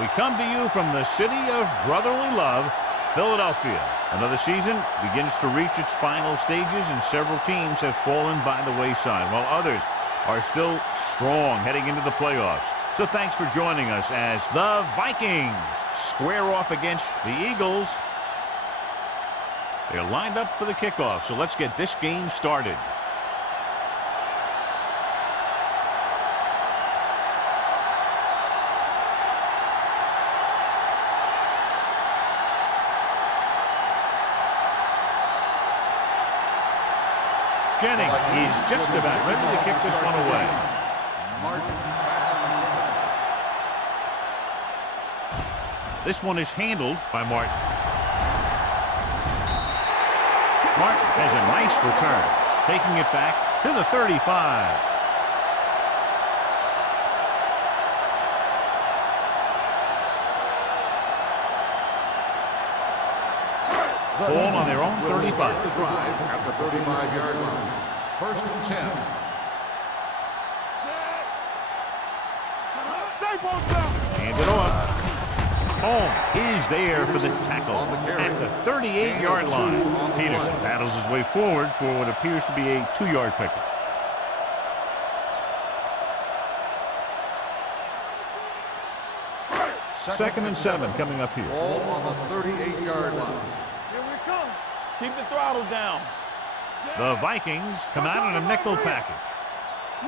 We come to you from the city of brotherly love, Philadelphia. Another season begins to reach its final stages, and several teams have fallen by the wayside, while others are still strong heading into the playoffs. So thanks for joining us as the Vikings square off against the Eagles. They're lined up for the kickoff, so let's get this game started. Jennings is just about ready to kick this one away. This one is handled by Martin. Martin has a nice return, taking it back to the 35. Ball on their own 35. The drive at the 35-yard line. 1st and 10. Hand it off. Holmes is there for the tackle at the 38-yard line. Peterson battles his way forward for what appears to be a 2-yard pickup. Second and 7 coming up here. Ball on the 38-yard line. Here we come. Keep the throttle down. The Vikings come out in a nickel package.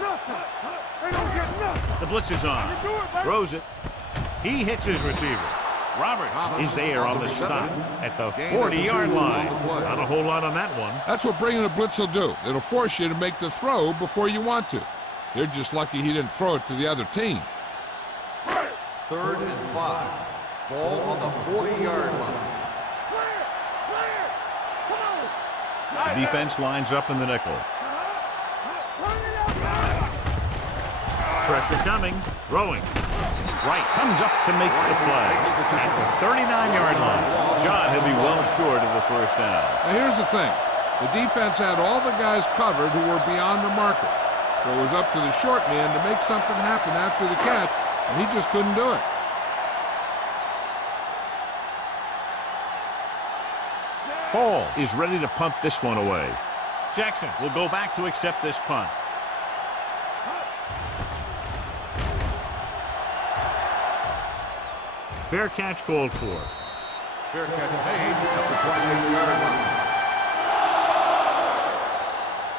Nothing. They don't get nothing. The blitz is on. Throws it. He hits his receiver. Roberts is there on the stop at the 40-yard line. Not a whole lot on that one. That's what bringing a blitz will do. It'll force you to make the throw before you want to. They're just lucky he didn't throw it to the other team. 3rd and 5. Ball on the 40-yard line. The defense lines up in the nickel. Pressure coming. Throwing. Wright comes up to make the play at the 39-yard line. John, he'll be well short of the first down. Now here's the thing. The defense had all the guys covered who were beyond the marker. So it was up to the short man to make something happen after the catch, and he just couldn't do it. Paul is ready to punt this one away. Jackson will go back to accept this punt. Fair catch called for. Fair catch made at the 28-yard line.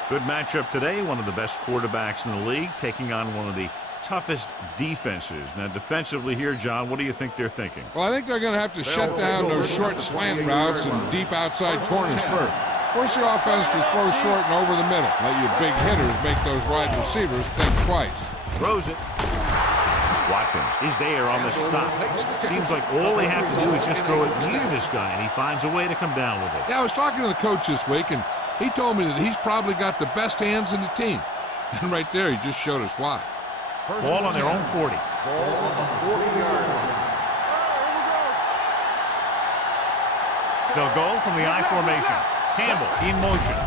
Good matchup today. One of the best quarterbacks in the league taking on one of the toughest defenses. Now defensively here, John, what do you think they're thinking? Well, I think they're going to have to shut down those short slant routes and deep outside corners first. Force the offense to throw short and over the middle. Let your big hitters make those wide receivers think twice. Throws it. Watkins is there on the stop. Seems like all they have to do is just throw it near this guy, and he finds a way to come down with it. Yeah, I was talking to the coach this week, and he told me that he's probably got the best hands in the team. And right there, he just showed us why. Ball on their own 40. Ball on the 40-yard line. They'll go from the I formation. Campbell in motion.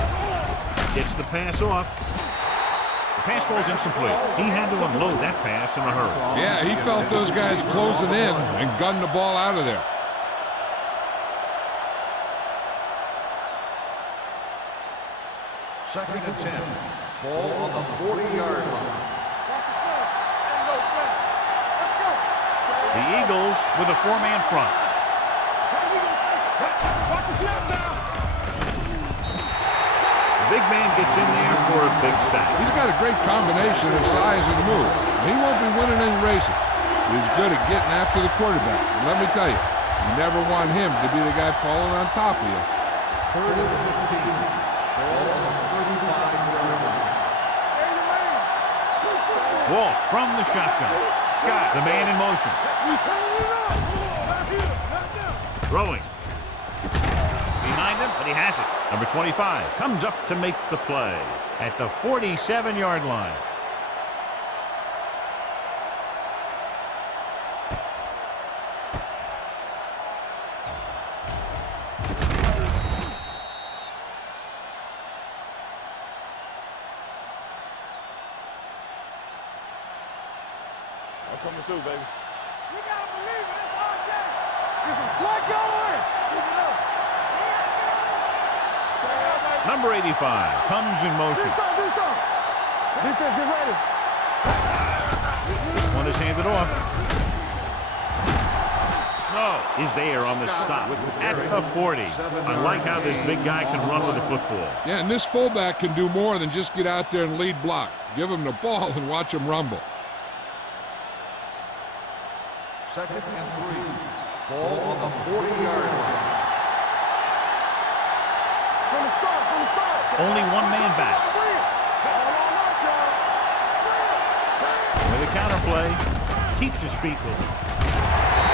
Gets the pass off. The pass falls incomplete. He had to unload that pass in a hurry. Yeah, he felt those guys closing in and gunned the ball out of there. Second and 10. Ball on the 40-yard line. The Eagles with a 4-man front. The big man gets in there for a big sack. He's got a great combination of size and move. He won't be winning any races. He's good at getting after the quarterback. And let me tell you, you never want him to be the guy falling on top of you. 3rd and 15. Ball on the 35-yard line. Walsh from the shotgun. Scott, the man in motion. Throwing. Behind him, but he has it. Number 25 comes up to make the play at the 47-yard line. Coming through, baby. Number 85 comes in motion. Defense, get ready. This one is handed off. Snow is there on the stop at the 40. I like how this big guy can run with the football. Yeah, and this fullback can do more than just get out there and lead block. Give him the ball and watch him rumble. 2nd and 3. Ball on the 40-yard line. From the start. Only one man back. With a counterplay, keeps his feet moving.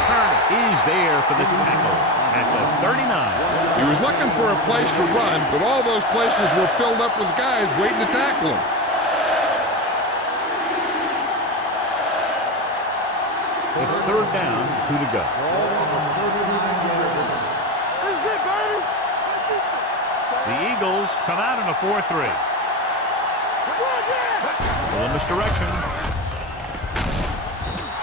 Turner is there for the tackle at the 39. He was looking for a place to run, but all those places were filled up with guys waiting to tackle him. It's 3rd down, 2 to go. This is it, baby. The Eagles come out in a 4-3. Little misdirection.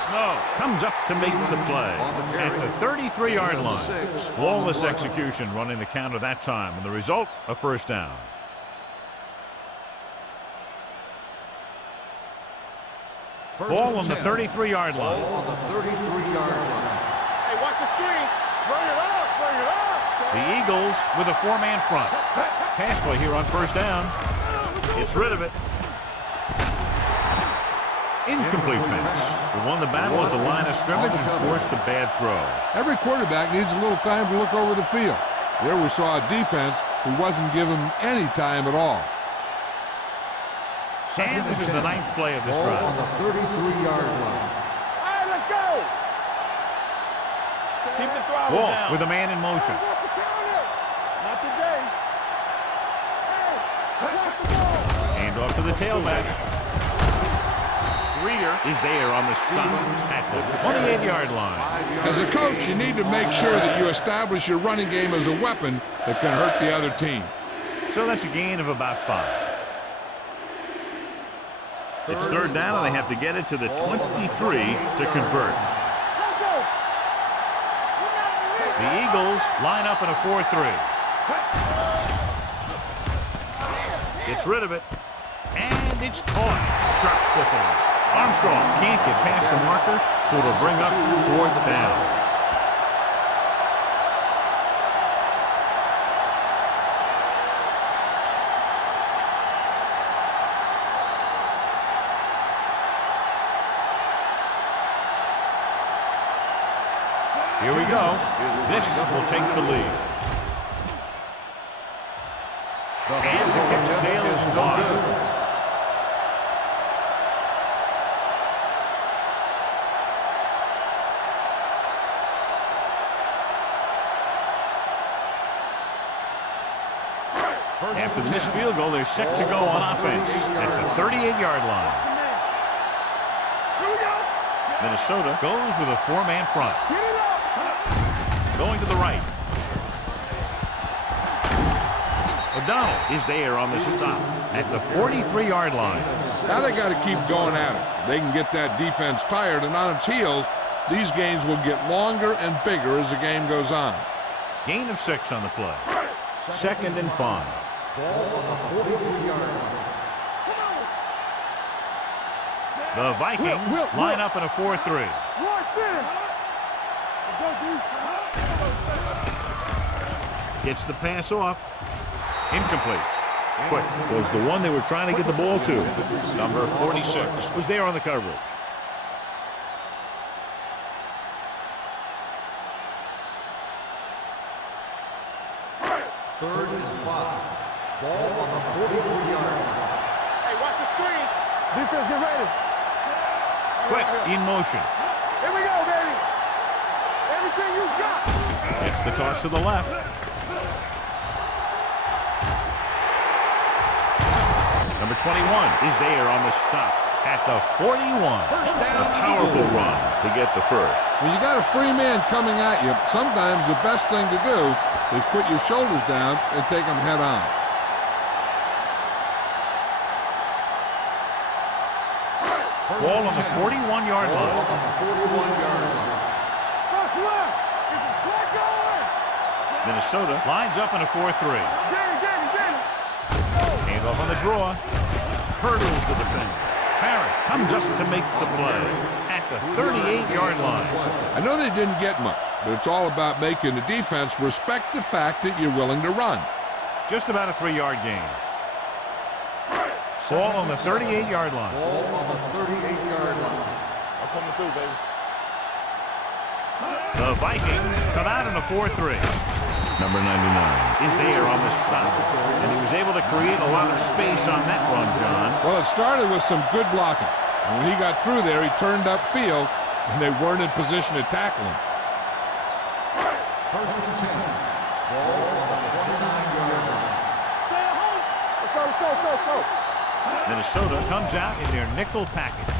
Snow comes up to make the play at the 33-yard line. Flawless execution running the counter that time, and the result, a 1st down. Ball on the 33-yard line. Ball on the 33-yard line. Hey, watch the screen. Bring it up. The Eagles with a 4-man front. Pass play here on 1st down. Gets rid of it. Incomplete pass. They won the battle at the line of scrimmage and forced a bad throw. Every quarterback needs a little time to look over the field. There we saw a defense who wasn't given any time at all. And this is the 9th play of this drive. On the 33-yard line. All right, let's go. Keep the throttle Walsh down. with a man in motion. Not today. Hand off to the tailback. Greer is there on the stop at the 28-yard line. As a coach, you need to make sure that you establish your running game as a weapon that can hurt the other team. So that's a gain of about 5. It's 3rd down, and they have to get it to the 23 to convert. The Eagles line up in a 4-3. Gets rid of it, and it's caught. Sharp slipping. Armstrong can't get past the marker, so it'll bring up 4th down. Here we go. This will take the lead. And the kick sails wide. After the missed field goal, they're set to go on offense at the 38-yard line. Minnesota goes with a 4-man front. Going to the right. O'Donnell is there on the stop at the 43-yard line. Now they got to keep going at it. They can get that defense tired and on its heels. These games will get longer and bigger as the game goes on. Gain of 6 on the play. 2nd and 5. Ball on the 43-yard line. The Vikings line up in a 4-3. Gets the pass off. Incomplete. Quick was the one they were trying to get the ball to. Number 46 was there on the coverage. Third and 5. Ball on the 43-yard line. Hey, watch the screen. Defense, get ready. Quick in motion. Here we go, baby. Everything you got. Gets the toss to the left. Number 21 is there on the stop at the 41. A powerful run to get the first. When you got a free man coming at you, sometimes the best thing to do is put your shoulders down and take them head on. Ball on the 41-yard line. Ball on the 41-yard line. Minnesota lines up in a 4-3. Get him. Hand off on the draw. Hurdles the defender. Parrish comes up to make the play at the 38-yard line. I know they didn't get much, but it's all about making the defense respect the fact that you're willing to run. Just about a 3-yard gain. Ball on the 38-yard line. Ball on the 38-yard line. I'm coming through, baby. The Vikings come out in a 4-3. Number 99 is there on the stop, and he was able to create a lot of space on that run, John. Well, it started with some good blocking. And when he got through there, he turned upfield, and they weren't in position to tackle him. First and 10. Ball on the 29-yard line. Stay at home. Let's go. Minnesota comes out in their nickel package.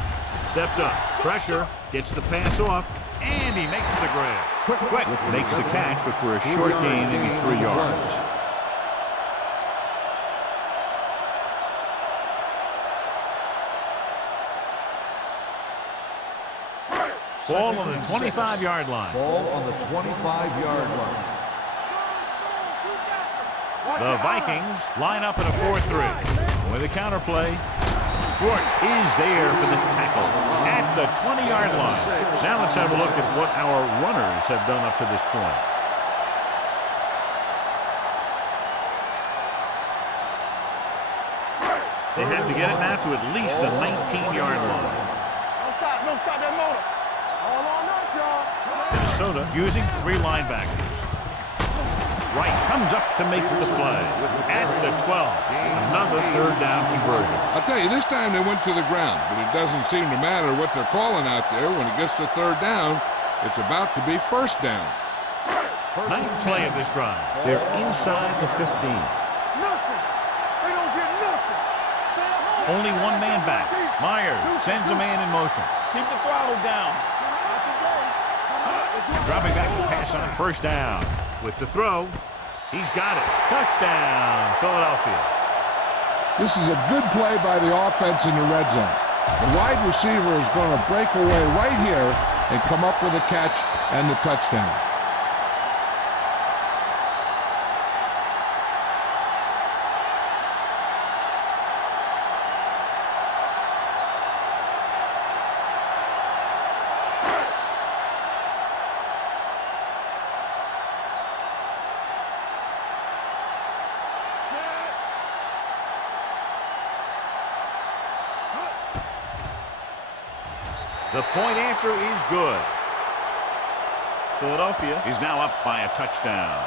Steps up, pressure, gets the pass off, and he makes the grab. Quick makes the catch, but for a short gain, maybe 3 yards. Ball on the 25-yard line. Ball on the 25-yard line. The Vikings line up in a 4-3. With a counter play, Schwartz is there for the tackle at the 20-yard line. Now let's have a look at what our runners have done up to this point. They have to get it now to at least the 19-yard line. Don't stop that motor. All on us, y'all. Minnesota using 3 linebackers. Wright comes up to make the play at the 12. Another 3rd down conversion. I'll tell you, this time they went to the ground, but it doesn't seem to matter what they're calling out there. When it gets to 3rd down, it's about to be 1st down. 9th play of this drive. They're inside the 15. Nothing. They don't get nothing. Stay at home. Only 1 man back. Myers sends a man in motion. Keep the throttle down. Dropping back to pass on 1st down. With the throw, he's got it. Touchdown, Philadelphia. This is a good play by the offense in the red zone. The wide receiver is going to break away right here and come up with a catch and the touchdown. The point after is good. Philadelphia is now up by a touchdown.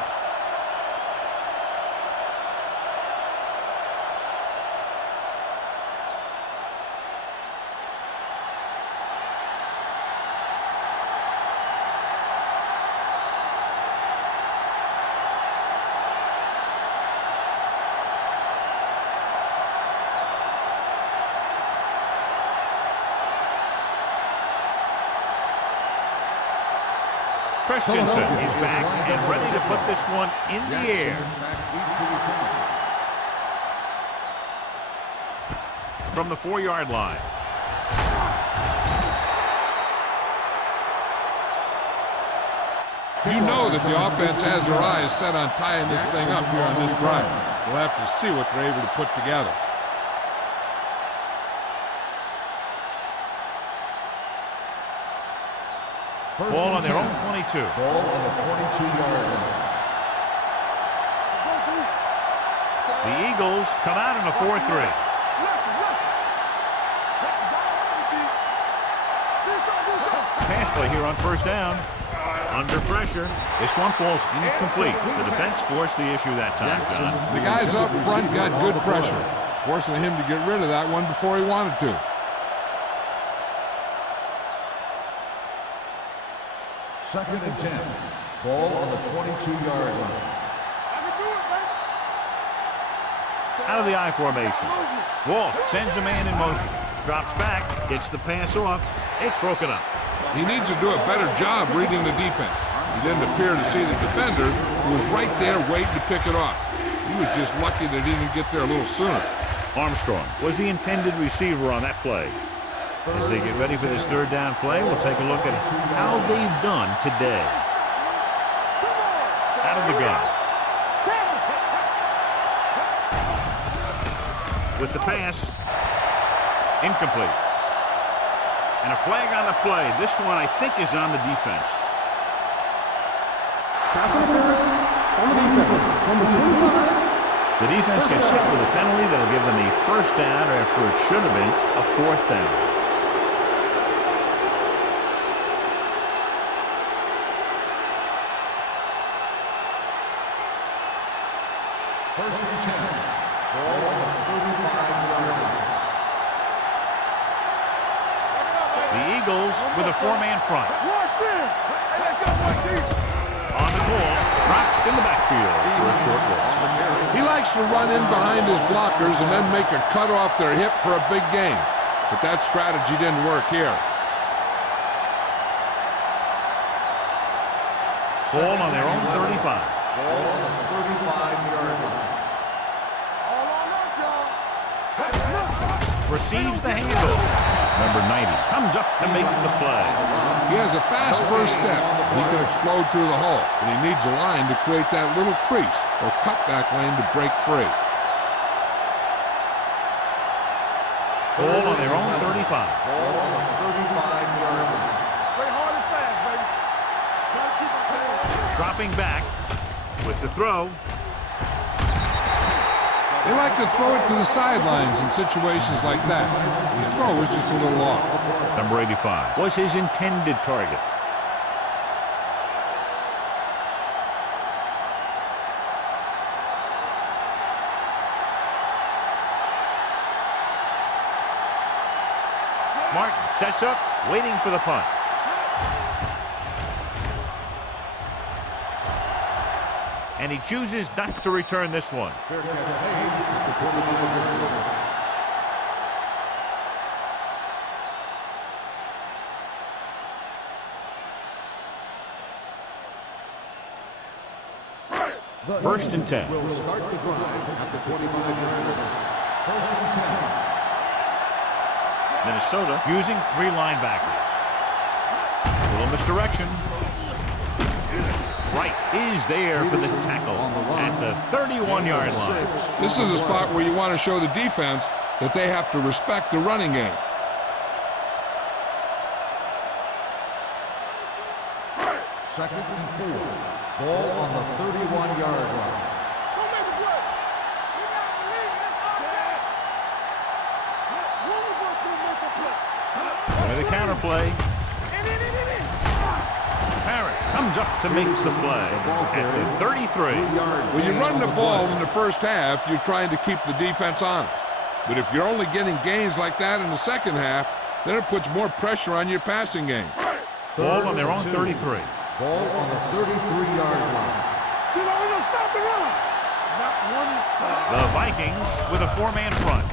Christensen is back and ready to put this one in the air. From the 4-yard line. You know that the offense has their eyes set on tying this thing up here on this drive. We'll have to see what they're able to put together. Ball on their own 22. Ball on the 22-yard line. The Eagles come out in a 4-3. Pass play here on 1st down. Under pressure. This one falls incomplete. The defense forced the issue that time, John. The guys up front got good pressure, forcing him to get rid of that one before he wanted to. Second and 10. Ball on the 22-yard line. Out of the I formation. Walsh sends a man in motion. Drops back. Gets the pass off. It's broken up. He needs to do a better job reading the defense. He didn't appear to see the defender, who was right there waiting to pick it off. He was just lucky that he didn't get there a little sooner. Armstrong was the intended receiver on that play. As they get ready for this 3rd down play, we'll take a look at how they've done today. Out of the gun. with the pass. Incomplete. And a flag on the play. This one, I think, is on the defense. Pass interference on the defense. Number 25. The defense gets hit with a penalty that'll give them a first down after it should have been a fourth down. First and 10. Ball on the 35-yard line. The Eagles with a four-man front. Rush in. Hey, let's go, boy, deep. On the ball, dropped in the backfield for a short loss. He likes to run in behind his blockers and then make a cut off their hip for a big gain. But that strategy didn't work here. Ball on their own 35. Ball on the 35-yard line. All on us, y'all. Receives the handoff. Number 90 comes up to make the play. He has a fast first step. He can explode through the hole, but he needs a line to create that little crease or cutback lane to break free. Ball on their own 35. Ball on the 35-yard line. Play hard and fast, baby. Gotta keep it safe. Dropping back with the throw. They like to throw it to the sidelines in situations like that. His throw was just a little off. Number 85 was his intended target. Martin sets up, waiting for the punt. And he chooses not to return this one. Fair catch made at the 25-yard line. First and 10. Will start the drive at the 25-yard line. First and 10. Minnesota using three linebackers. A little misdirection. Wright is there for the tackle at the 31-yard line. This is a spot where you want to show the defense that they have to respect the running game. Second and 4. Ball on the 31-yard line. Don't make a play. You got to leave it. That's all that. With a counter play. Parrott comes up to make the play at the 33. When you run the ball in the first half, you're trying to keep the defense honest. But if you're only getting gains like that in the second half, then it puts more pressure on your passing game. Ball on their own 33. Ball on the 33-yard line. You know, we're going to stop the run. Not one. The Vikings with a four-man front.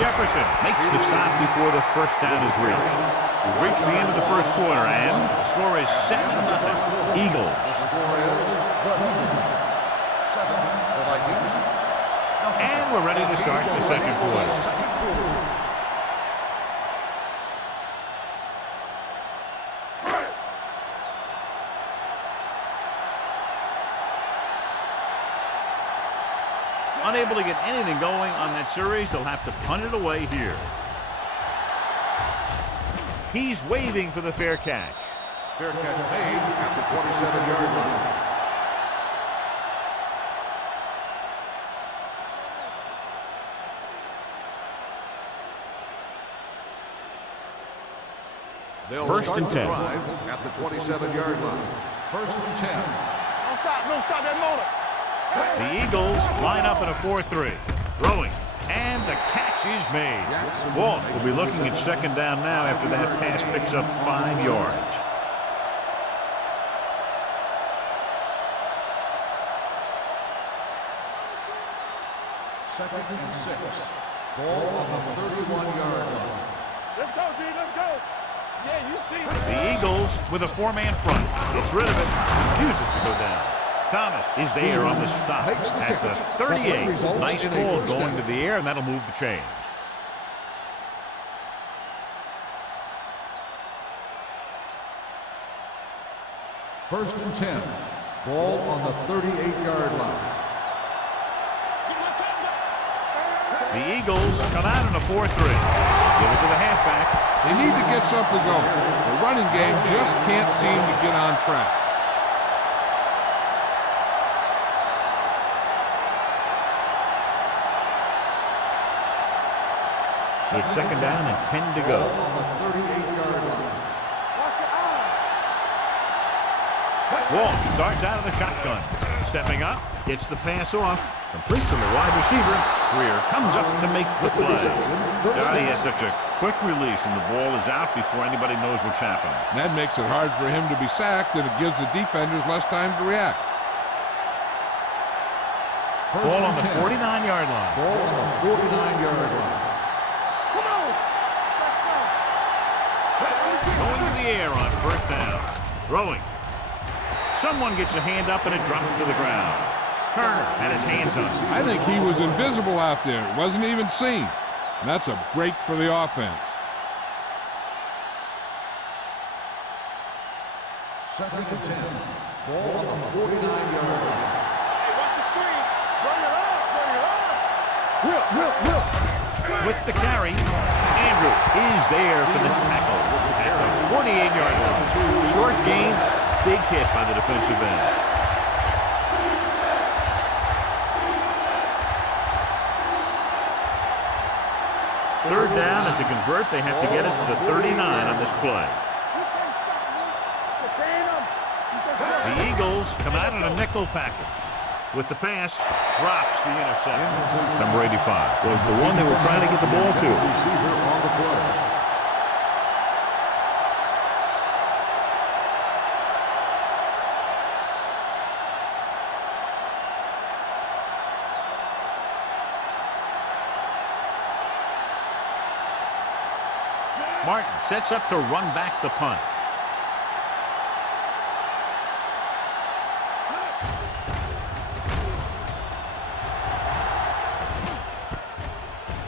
Jefferson makes the stop before the first down is reached. We've reached the end of the first quarter, and the score is 7-0. Eagles. The score is 7, the Vikings. And we're ready to start the second quarter. Unable to get anything going on that series, they'll have to punt it away here. He's waving for the fair catch. Fair catch made at the 27-yard line. They'll First and 10. Drive at the 27-yard line. First and 10. Don't stop that motor. The Eagles line up in a 4-3. Throwing. And the catch is made. Walsh will be looking at second down now after that pass picks up 5 yards. Second and 6. Ball on the 31-yard line. Let's go, D. Let's go. Yeah, you see. The Eagles with a four-man front. Gets rid of it. Refuses to go down. Thomas is there on the stop at the 38. Nice call going to the air, and that'll move the chains. First and 10. Ball on the 38-yard line. The Eagles come out in a 4-3. Give it to the halfback. They need to get something going. The running game just can't seem to get on track. It's second down and 10 to go. On the 38-yard line. Wall starts out of the shotgun. Stepping up, gets the pass off. Complete to the wide receiver. Greer comes up to make the play. He has such a quick release, and the ball is out before anybody knows what's happening. That makes it hard for him to be sacked, and it gives the defenders less time to react. Ball on the 49-yard line. Ball on the 49-yard line. Going to the air on first down. Throwing. Someone gets a hand up and it drops to the ground. Turner had his hands on it. I think he was invisible out there. It wasn't even seen. And that's a break for the offense. Second and 10. Ball on the 49-yard line. Hey, watch the screen. Bring it up. Bring it up. Will. With the carry, Andrews is there for the tackle at the 48-yard line. Short gain, big hit by the defensive end. Third down, and to convert, they have to get it to the 39 on this play. The Eagles come out in a nickel package. With the pass, drops the interception. Number 85 was the one they were trying to get the ball to. Receiver on the play. Martin sets up to run back the punt.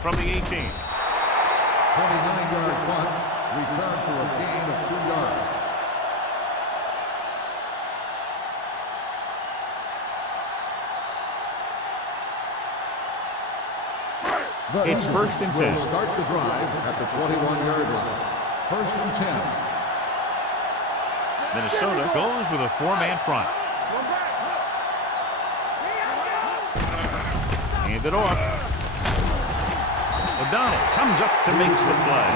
From the 18. 29-yard punt. Return for a gain of 2 yards. It's first and 10. Will start the drive at the 21-yard line. First and 10. Minnesota goes with a 4-man front. Hand it off. O'Donnell comes up to make the play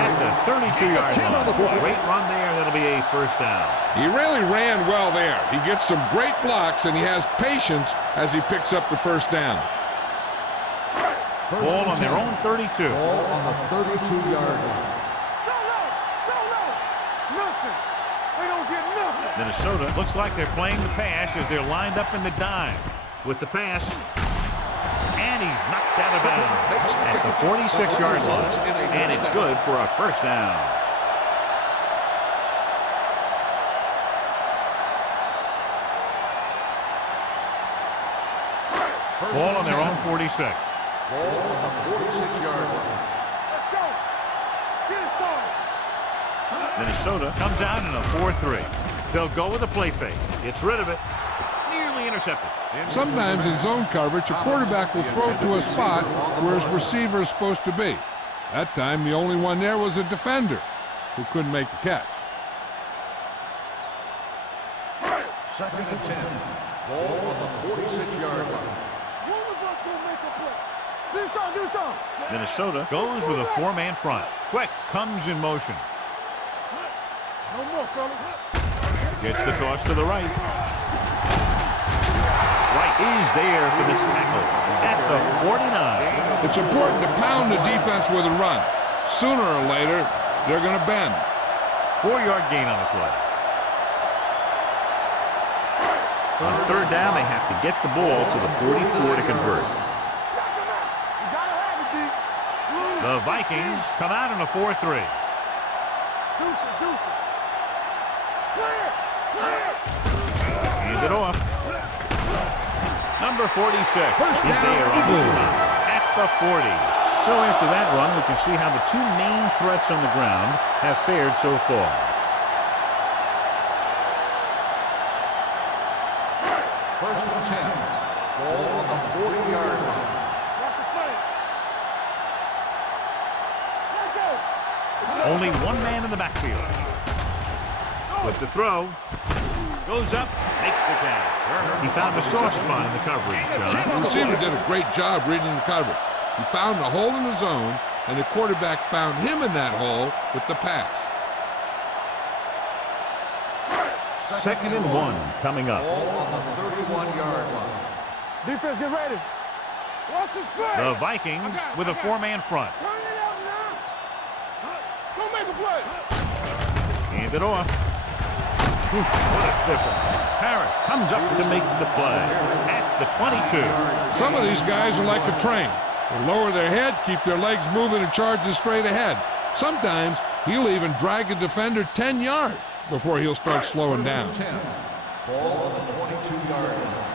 at the 32-yard line. Great run there. That'll be a first down. He really ran well there. He gets some great blocks, and he has patience as he picks up the first down. Ball on their own 32. Ball on the 32-yard line. Nothing. They don't get nothing. Minnesota looks like they're playing the pass as they're lined up in the dime. With the pass, and he's knocked out of bounds at the 46-yard line, and it's good for a first down. Ball on their own 46. Ball on the 46-yard line. Let's go. Get it started. Minnesota comes out in a 4-3. They'll go with a play fake. Gets rid of it. Nearly intercepted. Sometimes in zone coverage, a quarterback will throw it to a spot where his receiver is supposed to be. That time, the only one there was a defender who couldn't make the catch. Second and 10. Ball on the 46-yard line. One of us gonna make a play. Do something. Minnesota goes with a 4-man front. Quick comes in motion. No more, fellas. Gets the toss to the right. Right is there for the tackle at the 49. It's important to pound the defense with a run. Sooner or later, they're going to bend. 4-yard gain on the play. On third down, they have to get the ball to the 44 to convert. The Vikings come out in a 4-3. Hand it off. Number 46 is there on the stop at the 40. So after that run, we can see how the two main threats on the ground have fared so far. First and 10. Ball on the 40-yard line. Only one man in the backfield. With the throw. Goes up, makes the catch. He found a soft spot in the coverage, John. The receiver did a great job reading the coverage. He found a hole in the zone, and the quarterback found him in that hole with the pass. 2nd and 1 coming up. Ball on the 31-yard line. Defense, get ready. What's the play? The Vikings with a 4-man front. Turn it out now. Don't make a play. Hand it off. What a stiffer. Harris comes up to make the play at the 22. Some of these guys are like a train. They lower their head, keep their legs moving, and charge straight ahead. Sometimes he'll even drag a defender 10 yards before he'll start slowing down. 10. Ball on the 22-yard line.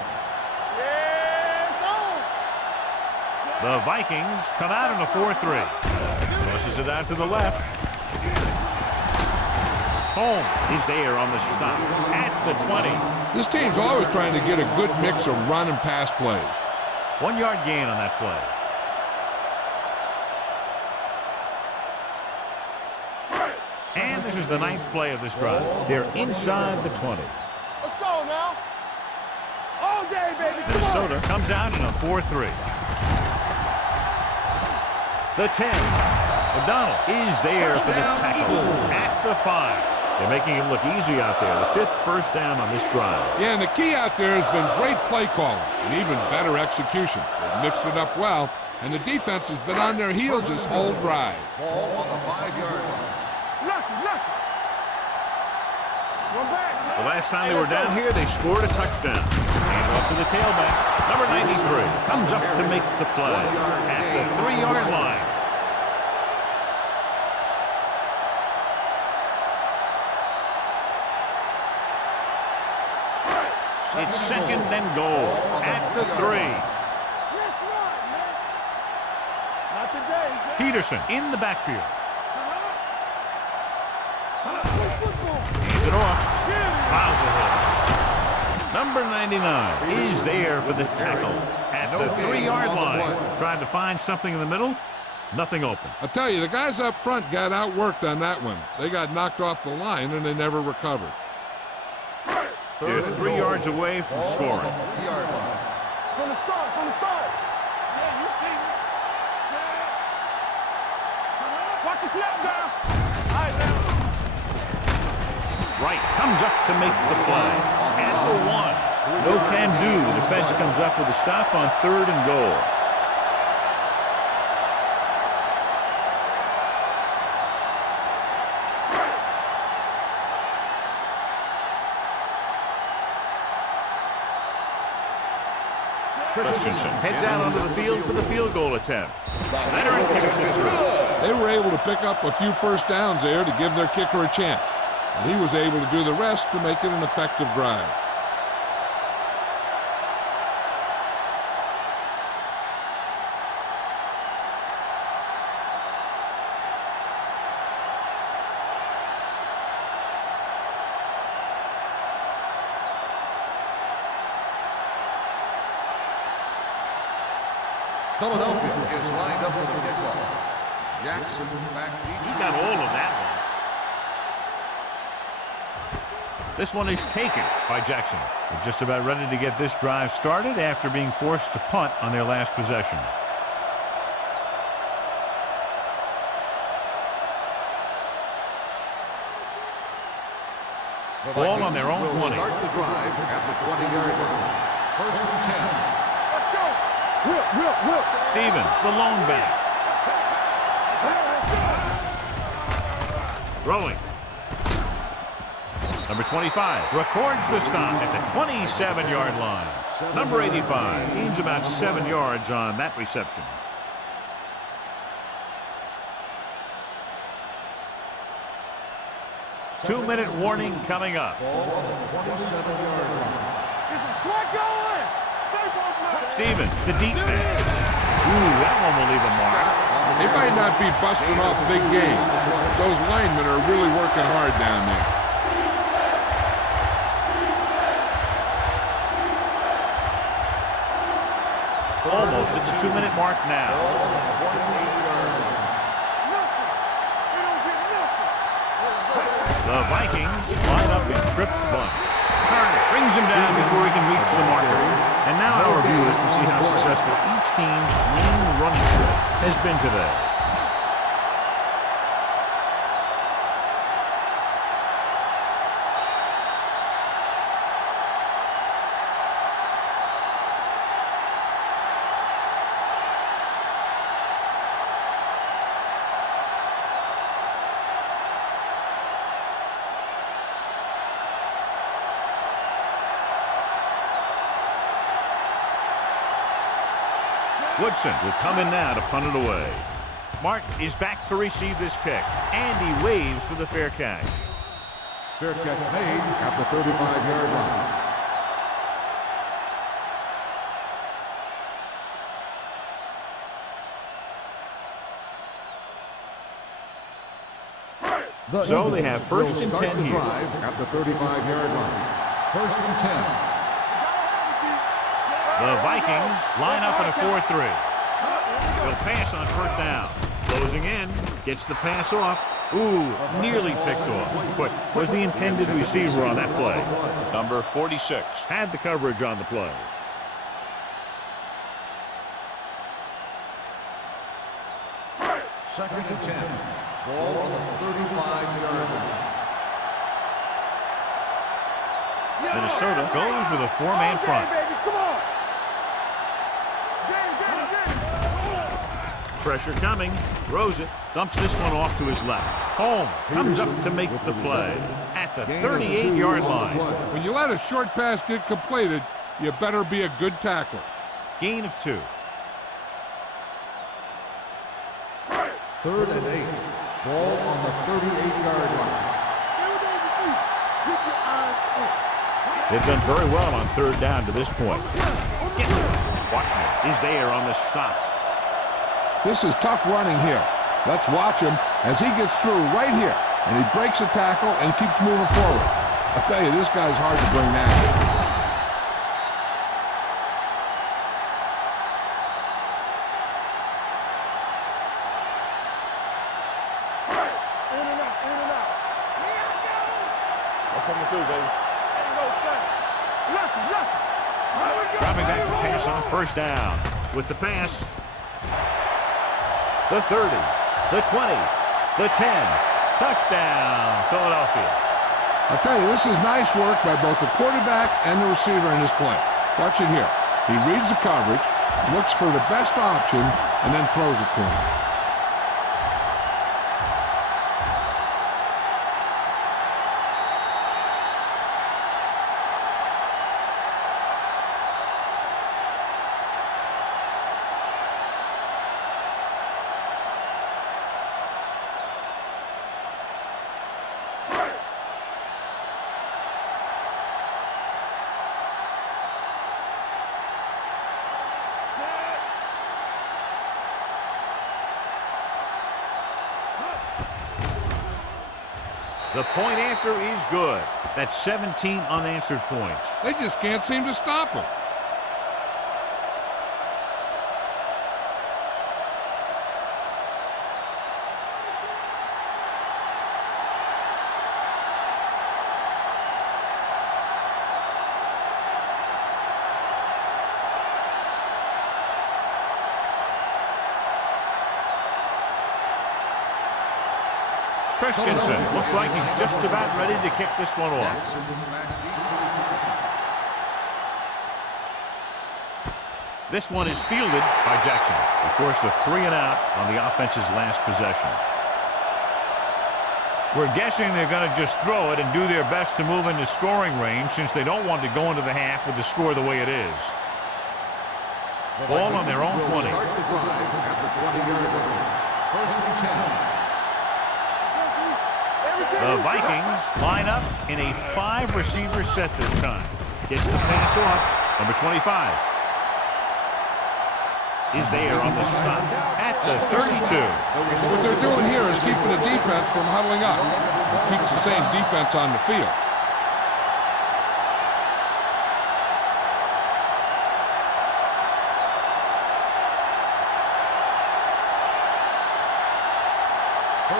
The Vikings come out in a 4-3. Tosses it out to the left. Holmes is there on the stop at the 20. This team's always trying to get a good mix of run and pass plays. 1 yard gain on that play. And this is the 9th play of this drive. They're inside the 20. Let's go now. All day, baby. Come Minnesota on. comes out in a 4-3. The 10. McDonald is there for the tackle at the 5. They're making it look easy out there. The 5th first down on this drive. Yeah, and the key out there has been great play calling and even better execution. They've mixed it up well, and the defense has been on their heels this whole drive. Ball on the 5-yard line. Lucky. One back. The last time they were down here, they scored a touchdown. Hands off to the tailback. Number 93 comes up to make the play at the 3-yard line. It's 2nd and goal at the 3. That's right, man. Not today, sir. Peterson in the backfield. Football. Hands it off. Fouls ahead. Number 99 is there for the tackle at the 3-yard line. Trying to find something in the middle. Nothing open. I'll tell you, the guys up front got outworked on that one. They got knocked off the line, and they never recovered. They're 3 yards away from scoring. 3-yard line. From the start. Yeah, you see me. Watch the snap down. All right, now. Wright comes up to make the play at the 1. No can do. The defense comes up with a stop on 3rd and goal. Christensen heads out onto the field for the field goal attempt. Veteran kicks it through. They were able to pick up a few first downs there to give their kicker a chance. And he was able to do the rest to make it an effective drive. Philadelphia is lined up for the kickoff. Jackson back deep. He got all of that one. This one is taken by Jackson. They're just about ready to get this drive started after being forced to punt on their last possession. Ball on their own 20. Start the drive at the 20-yard line. 1st and 10. Let's go. Will. Stevens, the lone back. Throwing. Number 25 records the stop at the 27-yard line. Number 85 gains about 7 yards on that reception. Two-minute warning coming up. Ball on the 27-yard line. Is it flag going? Stevens, the deep pass. Ooh, that one will leave a mark. They might not be busting off big games, but those linemen are really working hard down there. Almost at the 2-minute mark now. Ball on the 28-yard line. Nothing. They don't get nothing. The Vikings line up in trips bunch. Turner brings him down before he can reach the marker. And now our viewers can see how successful each team's main running trip has been today. Woodson will come in now to punt it away. Martin is back to receive this kick, and he waves for the fair catch. Fair catch made at the 35-yard line. So they have first and 10 here. At the 35-yard line. First and 10. The Vikings line up in a 4-3. They'll pass on first down. Closing in, gets the pass off. Ooh, nearly picked off. But was the intended receiver on that play. Number 46 had the coverage on the play. Second and 10. Ball on the 35-yard line. Minnesota goes with a four-man front. Pressure coming, throws it, dumps this one off to his left. Holmes comes up to make the play at the 38-yard line. When you let a short pass get completed, you better be a good tackler. Gain of 2. Third and 8. Ball on the 38-yard line. They've done very well on third down to this point. Gets it. Washington is there on the stop. This is tough running here. Let's watch him as he gets through right here. And he breaks a tackle and keeps moving forward. I tell you, this guy's hard to bring down. Dropping back the pass on first down. With the pass, the 30, the 20, the 10. Touchdown, Philadelphia. I'll tell you, this is nice work by both the quarterback and the receiver in this play. Watch it here. He reads the coverage, looks for the best option, and then throws it to him. The point after is good. That's 17 unanswered points. They just can't seem to stop him. Christensen looks like he's just about ready to kick this one off. This one is fielded by Jackson. He forced a 3-and-out on the offense's last possession. We're guessing they're going to just throw it and do their best to move into scoring range since they don't want to go into the half with the score the way it is. Ball on their own 20. Start the drive at the 20-yard line. First and 10. The Vikings line up in a 5-receiver set this time. Gets the pass off. Number 25 is there on the stop at the 32. What they're doing here is keeping the defense from huddling up. It keeps the same defense on the field.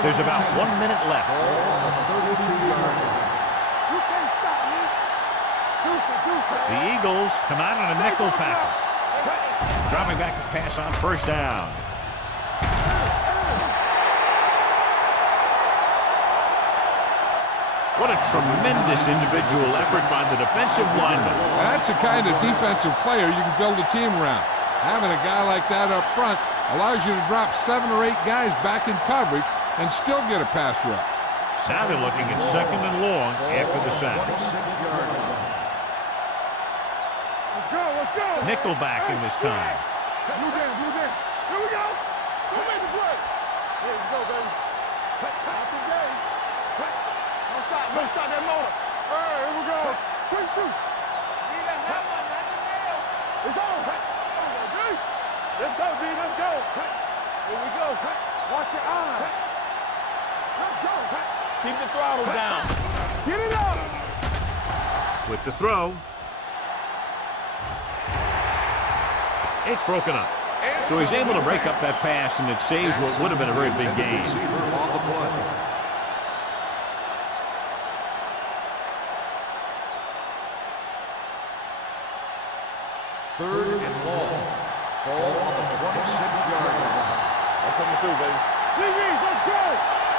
There's about 1 minute left. Ball on the 32-yard The Eagles come out in a nickel package. Dropping back to pass on first down. What a tremendous individual effort by the defensive lineman. That's the kind of defensive player you can build a team around. Having a guy like that up front allows you to drop 7 or 8 guys back in coverage and still get a pass rush. Now they're looking at 2nd and long after the sack. Let's go. Nickelback in this time. Blue game. Here we go. Who made the play? Here we go, baby. After game. Don't stop that motor. Here we go. Quick shoot. It's on. Let's go, B. Let's go. Here we go. Watch your eyes. Let's go. Keep the throttle down. Get it up. With the throw. It's broken up. So he's able to break up that pass, and it saves what would have been a very big gain. Third and long. Ball on the 26-yard line. I'm coming through, baby. Let's go.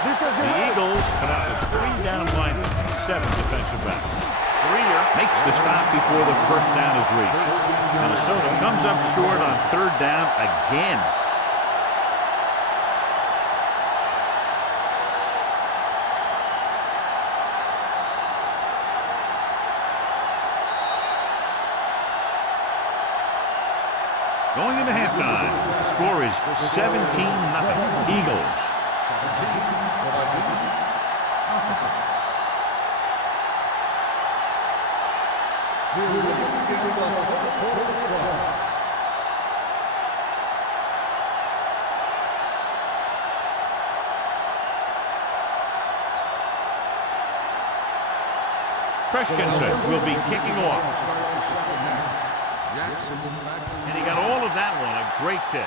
The Eagles come out with 3 down linemen and 7 defensive backs. Greer makes the stop before the first down is reached. Minnesota comes up short on 3rd down again. Going into halftime, the score is 17-0 Eagles. Christensen will be kicking off. And he got all of that one, a great kick.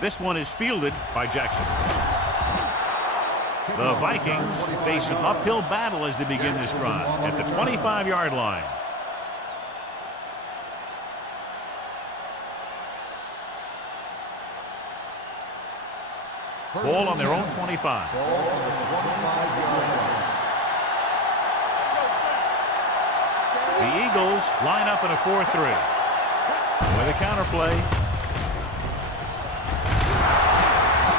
This one is fielded by Jackson. The Vikings face an uphill battle as they begin this drive at the 25-yard line. Ball on their own 25. Ball on the 25-yard line. The Eagles line up in a 4-3. With a counterplay.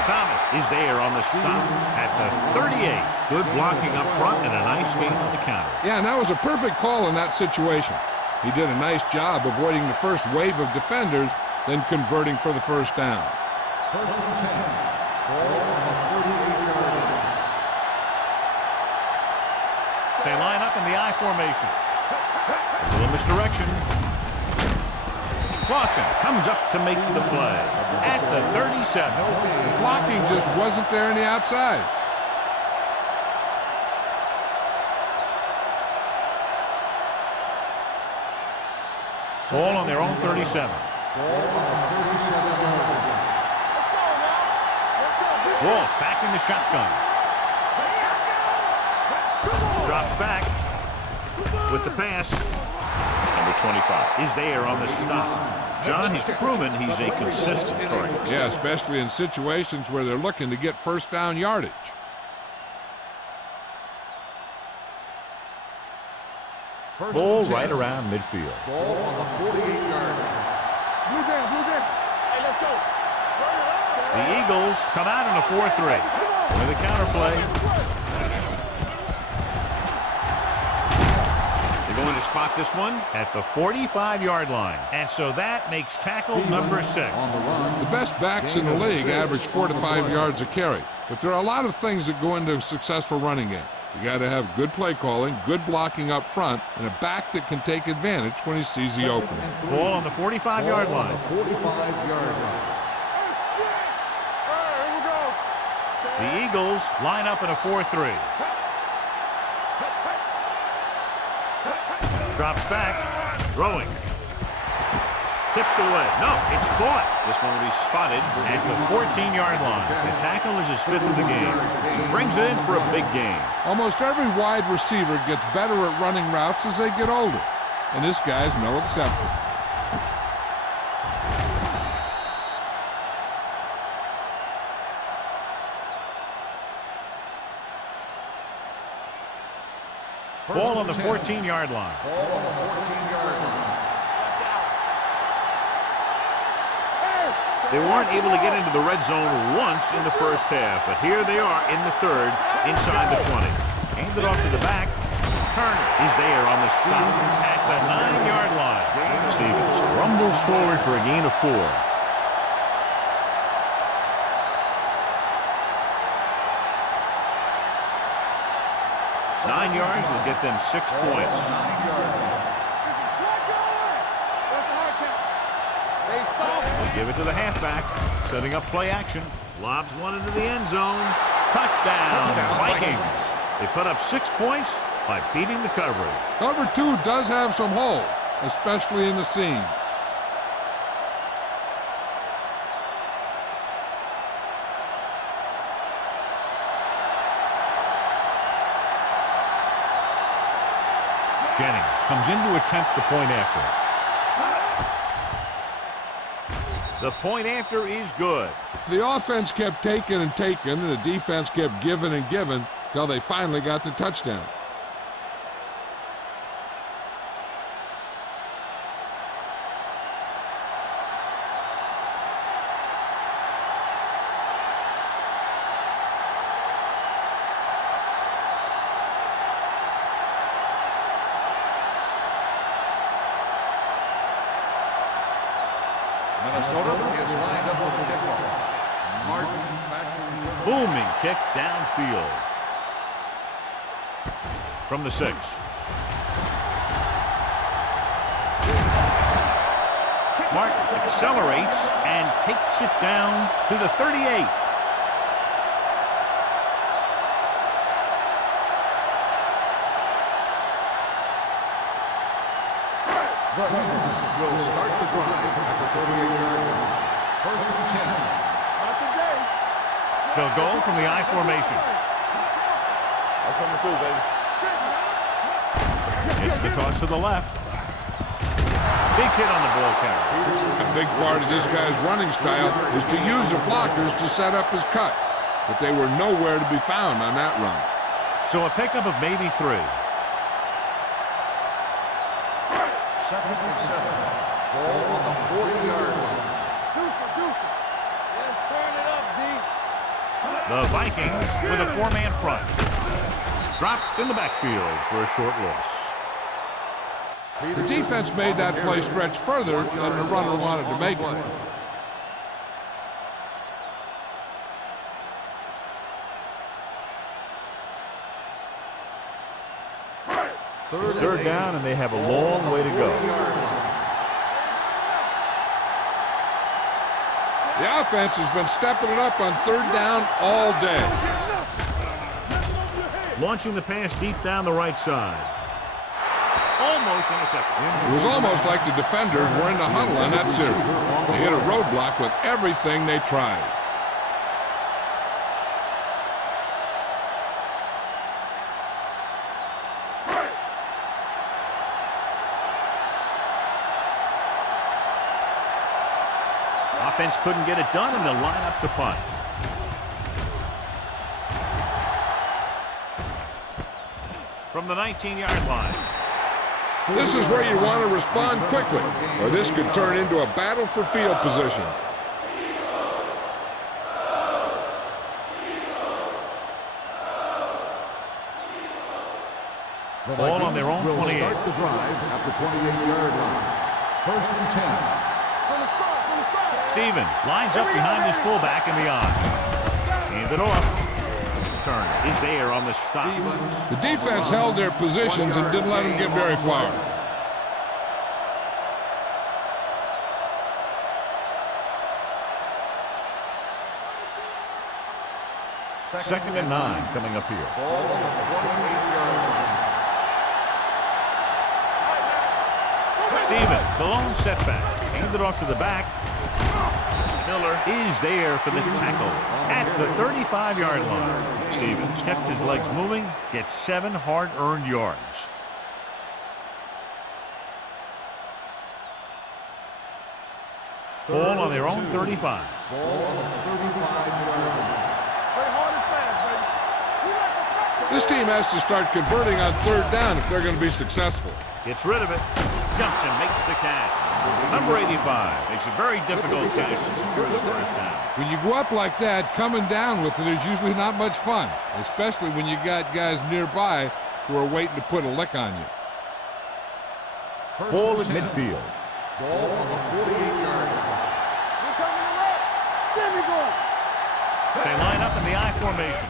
Thomas is there on the stop at the 38. Good blocking up front and a nice gain on the counter. Yeah, and that was a perfect call in that situation. He did a nice job avoiding the first wave of defenders, then converting for the first down. First and 10. Ball on the 38-yard line. They line up in the I formation. A little misdirection. Clausen comes up to make the play at the 37. The blocking just wasn't there on the outside. Ball on their own 37. Ball on the 37-yard line. Walsh back in the shotgun. Drops back with the pass. Number 25 is there on the stop. John, he's proven he's a consistent target. Yeah, especially in situations where they're looking to get first down yardage. Ball right around midfield. Ball on the 48-yard line. Blue game. Hey, let's go. The Eagles come out in a 4-3 with a counterplay. They're going to spot this one at the 45-yard line. And so that makes tackle number 6. The best backs in the league average 4 to 5 yards a carry. But there are a lot of things that go into a successful running game. You got to have good play calling, good blocking up front, and a back that can take advantage when he sees the opening. Ball on the 45-yard line. 45-yard line. The Eagles line up in a 4-3. Drops back, throwing. Tipped away. No, it's caught. This one will be spotted at the 14-yard line. The tackle is his 5th of the game. He brings it in for a big gain. Almost every wide receiver gets better at running routes as they get older, and this guy's no exception. Ball on the 14-yard line. Ball on the 14-yard line. They weren't able to get into the red zone once in the first half, but here they are in the third, inside the 20. Handed off to the back. Turner is there on the stop at the 9-yard line. Stevens rumbles forward for a gain of 4. 9 yards will get them 6 points. 9-yard line. They give it to the halfback, setting up play action. Lobs one into the end zone. Touchdown, Vikings. They put up 6 points by beating the coverage. Cover 2 does have some holes, especially in the seam. Jennings comes in to attempt the point after. The point after is good. The offense kept taking and taking, and the defense kept giving and giving till they finally got the touchdown. Minnesota is lined up for the kickoff. Martin back to return. Booming kick downfield. From the 6. Martin accelerates and takes it down to the 38. The Eagles will start the drive at the 38-yard line. 1st and 10. Not today. They'll go from the I formation. I'm coming through, baby. It's the toss to the left. Big hit on the ball carrier. A big part of this guy's running style is to use the blockers to set up his cut, but they were nowhere to be found on that run. So a pickup of maybe 3. 2nd and 7. Ball on the 40-yard line. Let's turn it up, D. The Vikings with a 4-man front. Dropped in the backfield for a short loss. The defense made that play stretch further than the runner wanted to make it. It's third down, and they have a long way to go. The offense has been stepping it up on 3rd down all day. Launching the pass deep down the right side. Almost intercepted. It was almost like the defenders were in the huddle on that series. They hit a roadblock with everything they tried. Offense couldn't get it done, and they'll line up to punt. From the 19-yard line. This is where you want to respond quickly, or this could turn into a battle for field position. Ball on their own 28. Start the drive at the 28-yard line. 1st and 10. Stevens lines up behind his fullback in the I. Handed off. Turner is there on the stop. The defense held their positions and didn't let them get very far. Second and 9 coming up here. Ball on the 28-yard line. Stevens, the lone setback. Hand it off to the back. Miller is there for the tackle at the 35-yard line. Stevens kept his legs moving, gets 7 hard-earned yards. Ball on their own 35. Ball on the 35-yard line. This team has to start converting on 3rd down if they're going to be successful. Gets rid of it. Jumps and makes the catch. Number 85 makes a very difficult catch to secure the first down. When you go up like that, coming down with it is usually not much fun, especially when you got guys nearby who are waiting to put a lick on you. Ball at midfield. Ball on the 48-yard line. They line up in the I formation.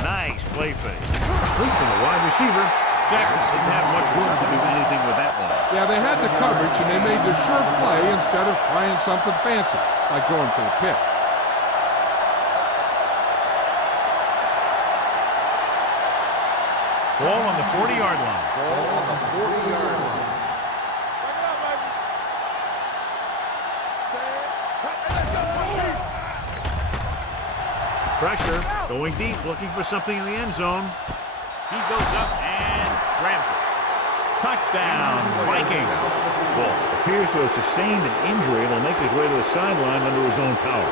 Nice play fake. Complete to the wide receiver. Jackson didn't have much room to do anything with that one. Yeah, they had the coverage, and they made the sure play instead of trying something fancy, like going for the pick. Ball on the 40-yard line. Ball on the 40-yard line. Pressure, going deep, looking for something in the end zone. He goes up and grabs it. Touchdown, Vikings. Walsh appears to have sustained an injury and will make his way to the sideline under his own power.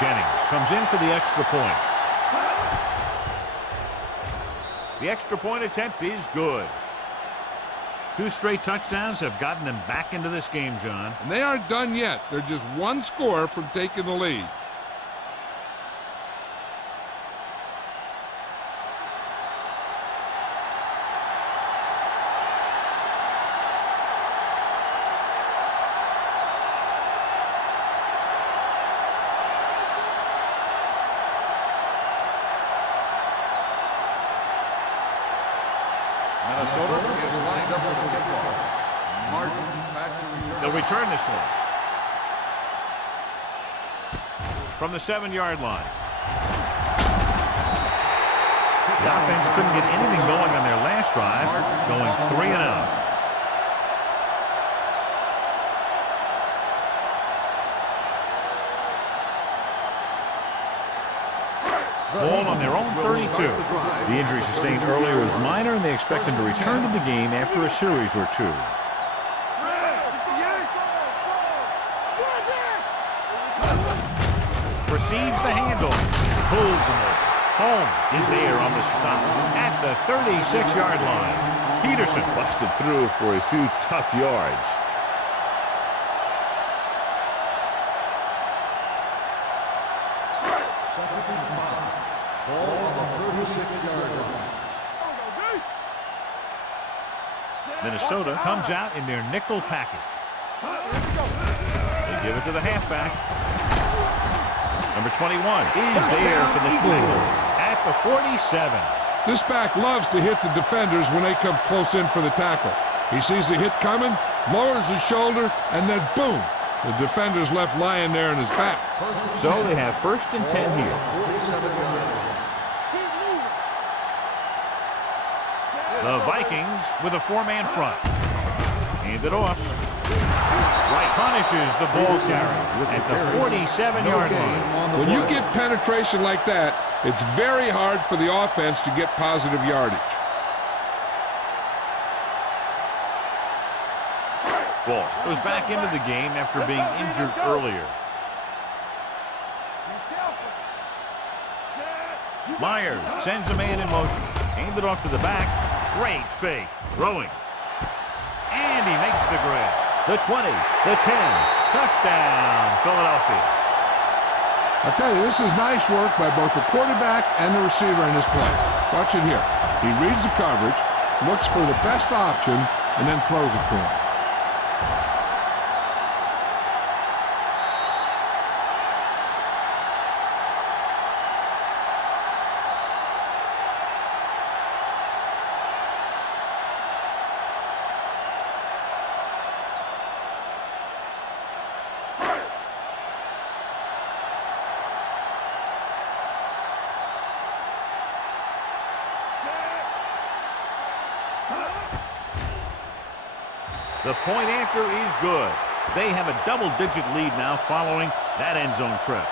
Jennings comes in for the extra point. The extra point attempt is good. 2 straight touchdowns have gotten them back into this game, John. And they aren't done yet. They're just 1 score from taking the lead. Minnesota is lined up for the kickoff. Martin back to return. They'll return this one. From the 7-yard line. The offense couldn't get anything going on their last drive, going 3 and out. Ball on their own 32. The injury sustained earlier was minor, and they expect him to return to the game after a series or 2. Receives the handle. Pulls him over. Holmes is there on the stop at the 36-yard line. Peterson busted through for a few tough yards. Ball on the 36-yard line. Minnesota comes out in their nickel package. They give it to the halfback. Number 21 is there for the tackle at the 47. This back loves to hit the defenders when they come close in for the tackle. He sees the hit coming, lowers his shoulder, and then boom, the defender's left lying there in his back. So they have 1st and 10 here. 47-yard line. The Vikings with a 4-man front. Hand it off. Right punishes the ball carry at the 47-yard line. When you get penetration like that, it's very hard for the offense to get positive yardage. Walsh goes back into the game after being injured earlier. Myers sends a man in motion. Hand it off to the back. Great fake. Throwing. And he makes the grab. The 20, the 10. Touchdown, Philadelphia. I'll tell you, this is nice work by both the quarterback and the receiver in this play. Watch it here. He reads the coverage, looks for the best option, and then throws it to him. The point after is good. They have a double-digit lead now following that end zone trip.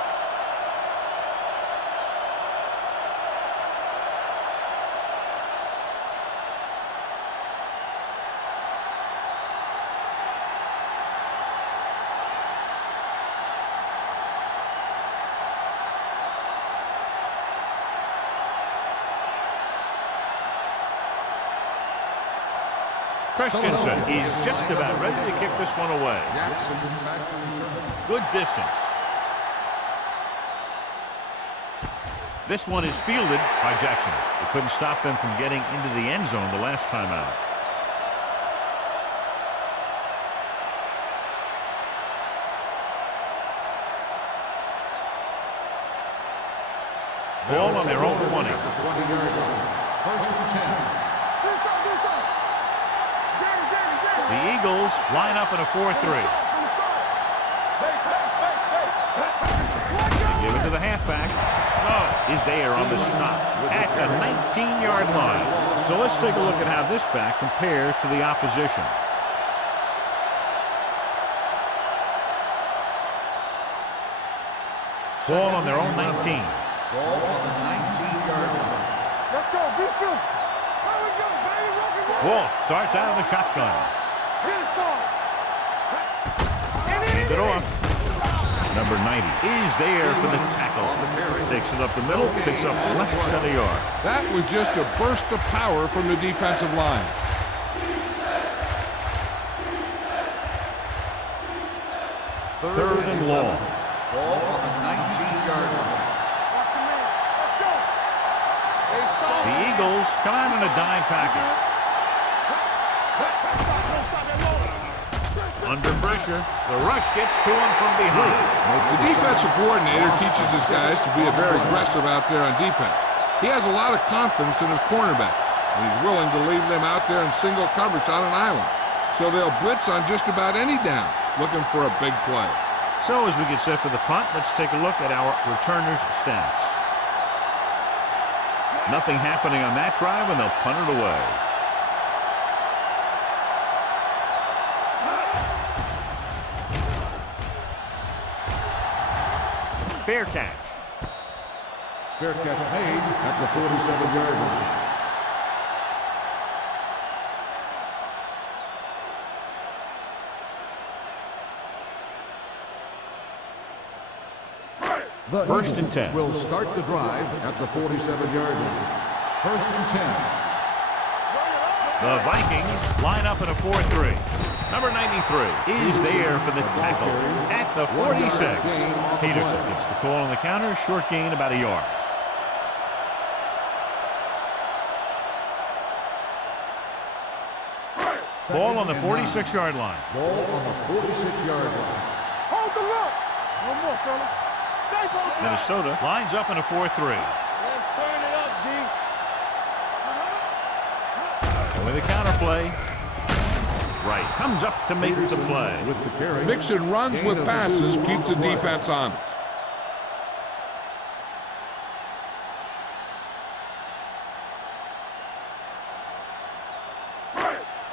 Christensen is just about ready to kick this one away. Good distance. This one is fielded by Jackson. It couldn't stop them from getting into the end zone the last time out. Ball on their own 20. First and 10. The Eagles line up in a 4-3. They give it to the halfback. Snow is there on the stop at the 19-yard line. So let's take a look at how this back compares to the opposition. Ball on their own 19. Ball on the 19-yard line. Let's go, defense. There we go, baby. Walsh starts out of the shotgun. Hand it off. Number 90 is there for the tackle. Takes it up the middle, picks up left center yard. That was just a burst of power from the defensive line. Third and long. Ball on the 19-yard line. The Eagles come out in a dime package. Under pressure, the rush gets to him from behind. The defensive coordinator teaches his guys to be very aggressive out there on defense. He has a lot of confidence in his cornerback, and he's willing to leave them out there in single coverage on an island. So they'll blitz on just about any down, looking for a big play. So as we get set for the punt, let's take a look at our returners' stats. Nothing happening on that drive, and they'll punt it away. Fair catch. Fair catch made at the 47-yard line. First and 10. Will start the drive at the 47-yard line. First and 10. The Vikings line up in a 4-3. Number 93 is there for the tackle at the 46. Peterson gets the call on the counter. Short gain, about a yard. Ball on the 46-yard line. Ball on the 46-yard line. Hold the look. One more, fella. Minnesota lines up in a 4-3. Let's turn it up, D. And with a counter play, right comes up to make the play. With the carry. Mixing runs with passes keeps the defense honest.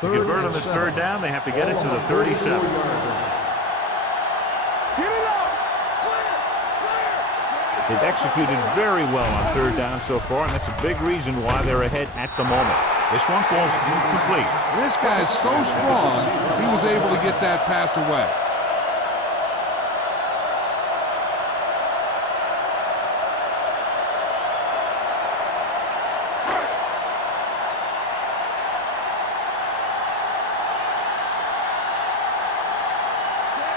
To convert on this third down, they have to get it to the 37. They've executed very well on third down so far, and that's a big reason why they're ahead at the moment. This one falls incomplete. This guy's so strong, he was able to get that pass away.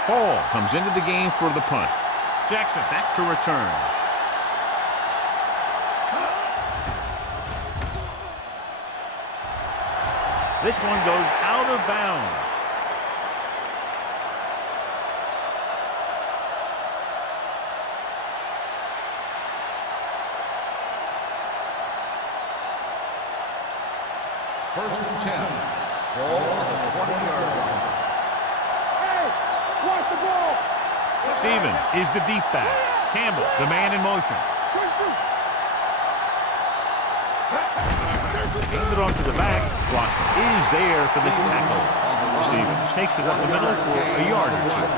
Hall comes into the game for the punt. Jackson back to return. This one goes out of bounds. First and 10. Ball on the 20-yard line. Hey, watch the ball. Stevens is the deep back. Campbell, the man in motion. Handed off to the back. Blossom is there for the tackle. Stevens takes it up the middle for a yard or two.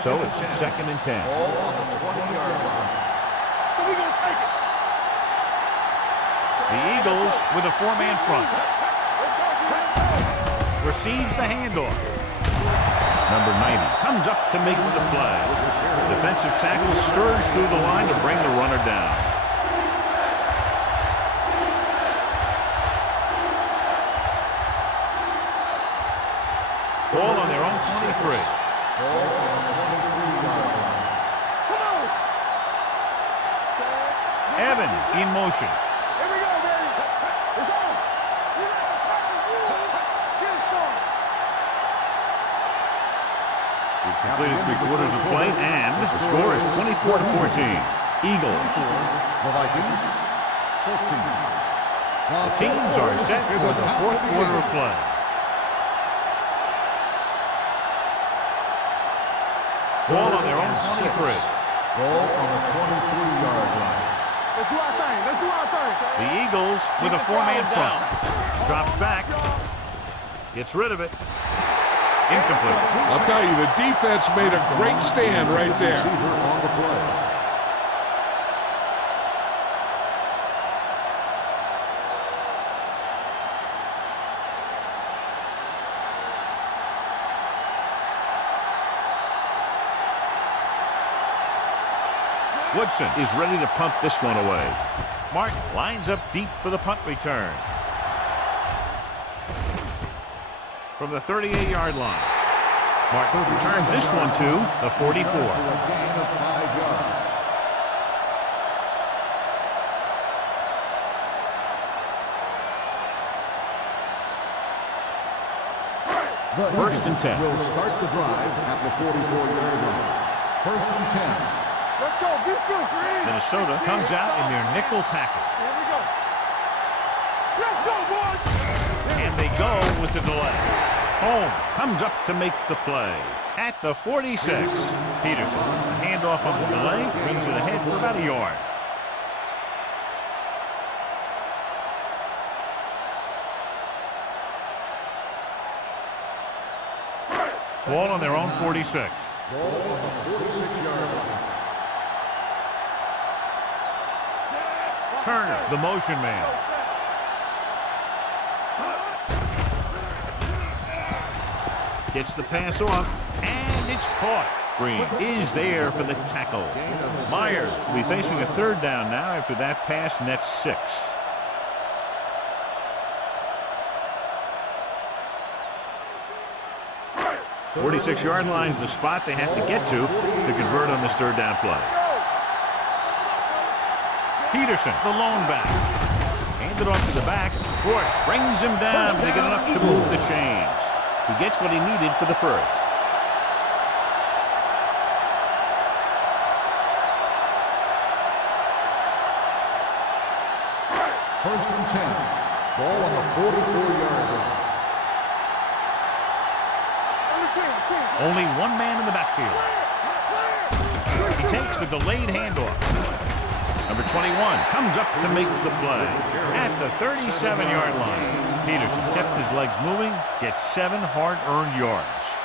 So it's 2nd and 10. Ball on the 20-yard line. So we're going to take it. The Eagles with a 4-man front. Receives the handoff. Number 90 comes up to make the play. Defensive tackle surged through the line to bring the runner down. Ball on their own 23. Ball on the 23-yard line. Come on. Evans in motion. Here we go, baby. It's on. Get it started. We've completed 3/4 of play, and the score is 24-14. Eagles. The Vikings, 14. The teams are set for the 4th quarter of play. Ball on their own 23. Ball on the 23-yard line. Let's do our thing. Let's do our thing. The Eagles with a 4-man front. Drops back. Gets rid of it. Incomplete. I'll tell you, the defense made a great stand right there. Receiver on the play. Woodson is ready to punt this one away. Martin lines up deep for the punt return. From the 38-yard line. Martin returns this one to the 44. For a gain of 5 yards. The 1st and 10. Will start the drive at the 44-yard line. 1st and 10. Let's go. Be good, Green. Minnesota comes out in their nickel package. Here we go. Let's go, boys. And they go with the delay. Holmes comes up to make the play. At the 46, Peterson gets the handoff on the delay, brings it ahead for about a yard. Ball on their own 46. Ball on the 46-yard line. Turner, the motion man. Gets the pass off, and it's caught. Green is there for the tackle. Myers will be facing a 3rd down now after that pass nets 6. The 46-yard line is the spot they have to get to convert on this 3rd down play. Peterson, the lone back. Handed off to the back. Schwartz brings him down to get enough to move the chains. He gets what he needed for the 1st. First and 10. Ball on the 44-yard line. Only one man in the backfield. He takes the delayed handoff. Number 21 comes up to make the play. At the 37-yard line, Peterson kept his legs moving, gets 7 hard-earned yards.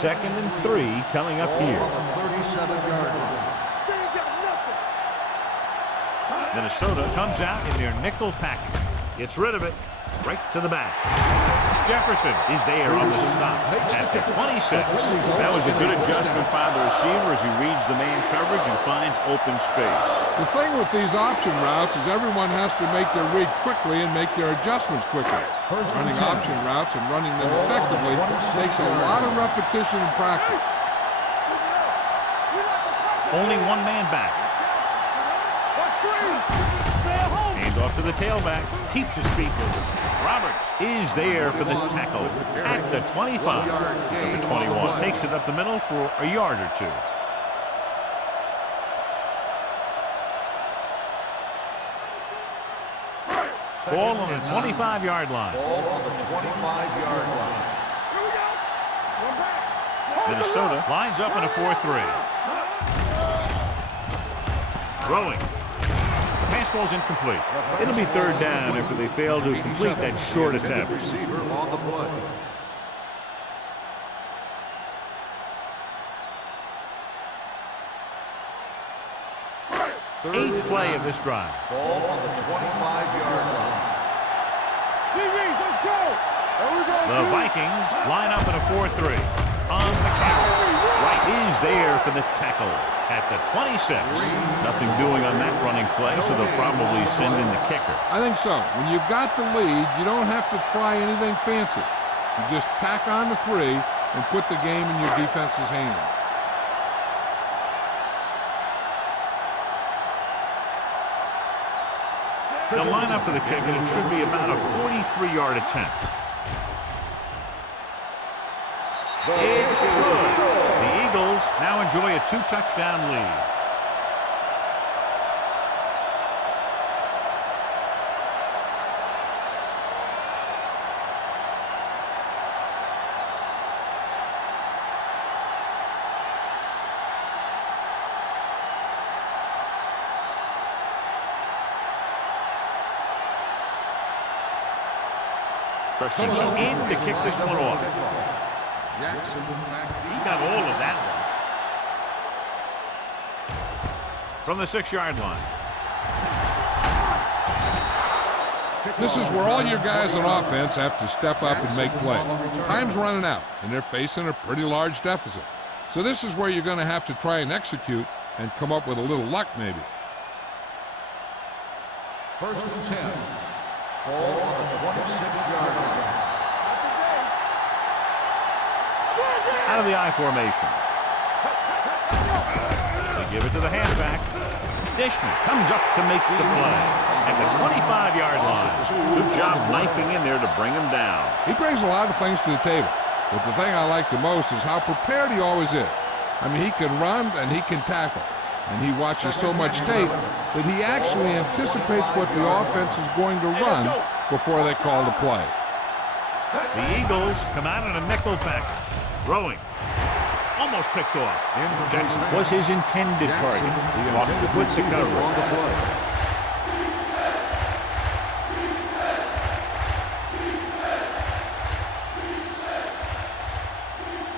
Second and 3 coming up here. On the 37-yard line. Minnesota comes out in their nickel package. Gets rid of it. Right to the back. Jefferson is there on the stop at the 26. That was a good adjustment by the receiver as he reads the man coverage and finds open space. The thing with these option routes is everyone has to make their read quickly and make their adjustments quickly. Running option routes and running them effectively takes a lot of repetition and practice. Only one man back. Hand off to the tailback. Keeps his feet moving. Roberts is there for the tackle at the 25. Number 21 takes it up the middle for a yard or 2. Ball on the 25-yard line. Ball on the 25-yard line. Minnesota lines up in a 4-3. Throwing. Pass falls incomplete. It'll be third down after they fail to complete that short attempt. Receiver on the play. Eighth play of this drive. Ball on the 25-yard line. Let's go. The Vikings line up in a 4-3. On the count. Wright is there for the tackle at the 26. Nothing doing on that running play, so they'll probably send in the kicker. I think so. When you've got the lead, you don't have to try anything fancy. You just tack on the 3 and put the game in your defense's hands. They'll line up for the kick, and it should be about a 43-yard attempt. It's good. The Eagles now enjoy a 2-touchdown lead. Christensen in to kick this one off. He got all of that one. From the 6-yard line. This is where all your guys on offense have to step up and make plays. Time's running out, and they're facing a pretty large deficit. So this is where you're going to have to try and execute and come up with a little luck maybe. 1st and 10. Ball on the 26-yard line. Out of the I formation. They give it to the halfback. Dishman comes up to make the play at the 25-yard line. Good job knifing in there to bring him down. He brings a lot of things to the table, but the thing I like the most is how prepared he always is. I mean, he can run and he can tackle, and he watches so much tape that he actually anticipates what the offense is going to run before they call the play. The Eagles come out in a nickel package. Throwing. Almost picked off. Jackson was his intended target. He lost it with the coverage.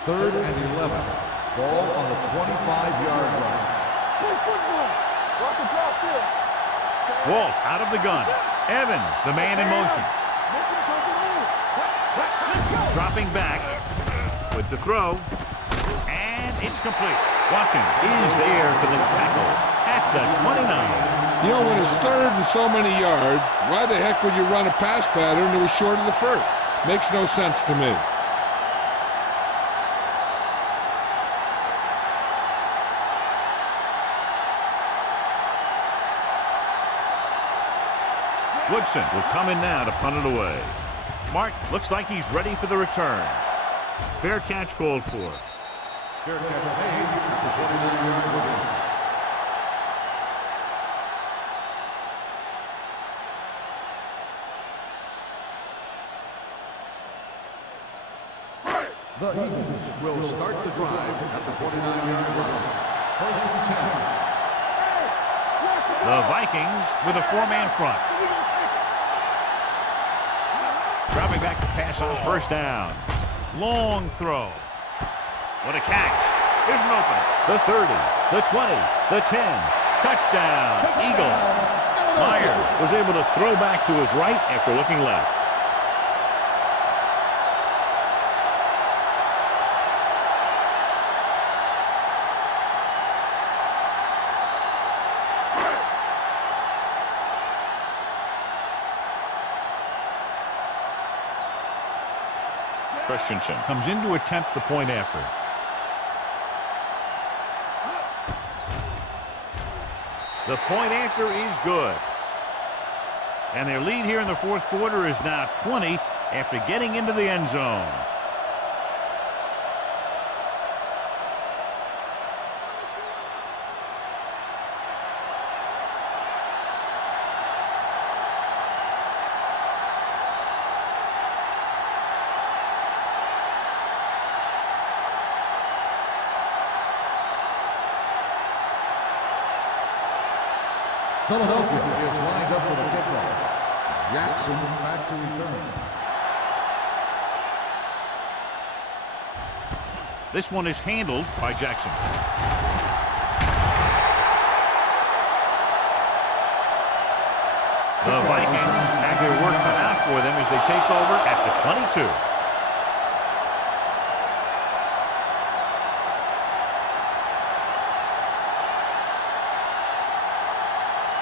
3rd and 11. Ball on the 25-yard line. Play football. Walk the ball still. Walsh out of the gun. Evans, the man in motion. Dropping back with the throw. And it's complete. Watkins is there for the tackle at the 29. You know, when it's 3rd and so many yards, why the heck would you run a pass pattern that was short of the 1st? Makes no sense to me. Woodson will come in now to punt it away. Mark looks like he's ready for the return. Fair catch called for. Fair catch made at the 29-yard line. The Eagles will start the drive at the 29-yard line. 1st and 10. The Vikings with a 4-man front. Dropping back to pass on 1st down. Long throw. What a catch. Here's an opening. The 30, the 20, the 10. Touchdown, Eagles. Myers was able to throw back to his right after looking left. Christensen comes in to attempt the point after. The point after is good. And their lead here in the 4th quarter is now 20 after getting into the end zone. Philadelphia is lined up for the kickoff. Jackson back to return. This one is handled by Jackson. The Vikings have their work cut out for them as they take over at the 22.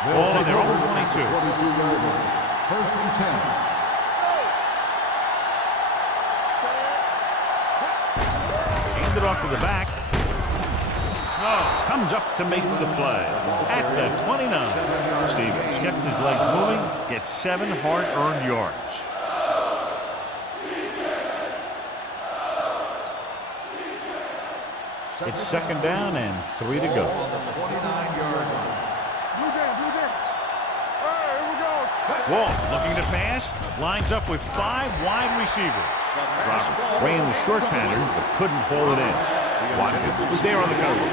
Ball on their own 22. 22-yard line. First and 10. Handed off to the back. Snow comes up to make the play at the 29. Stevens kept his legs moving, gets 7 hard-earned yards. It's second down and 3 to go. On the 29-yard line. Wall looking to pass, lines up with 5 wide receivers. Roberts ran the short pattern but couldn't haul it in. Watkins was there on the cover.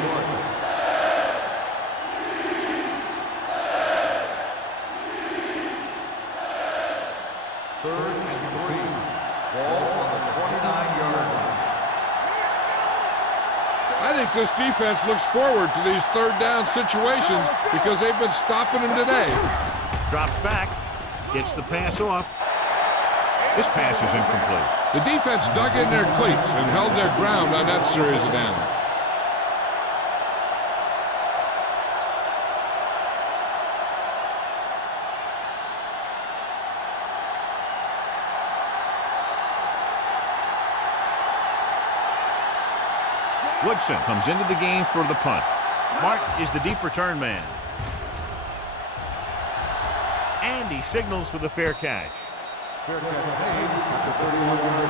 Third and 3. Ball on the 29-yard line. I think this defense looks forward to these third down situations because they've been stopping them today. Drops back, gets the pass off. This pass is incomplete. The defense dug in their cleats and held their ground on that series of downs. Woodson comes into the game for the punt. Martin is the deep return man. And he signals for the fair catch. Fair catch made at the 31-yard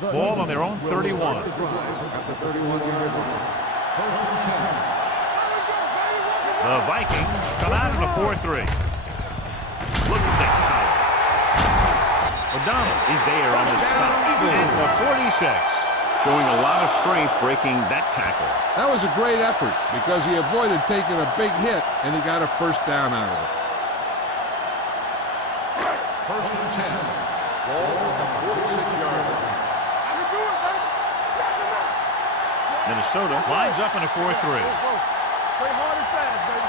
line. Ball on their own 31. At the 31-yard line. First and 10. The Vikings come out in a 4-3. Look at that power. O'Donnell is there on the stop at the 46. Showing a lot of strength breaking that tackle. That was a great effort because he avoided taking a big hit and he got a first down out of it. First and 10. Ball on the 46-yard line. Minnesota lines up in a 4-3. Play hard and fast, baby.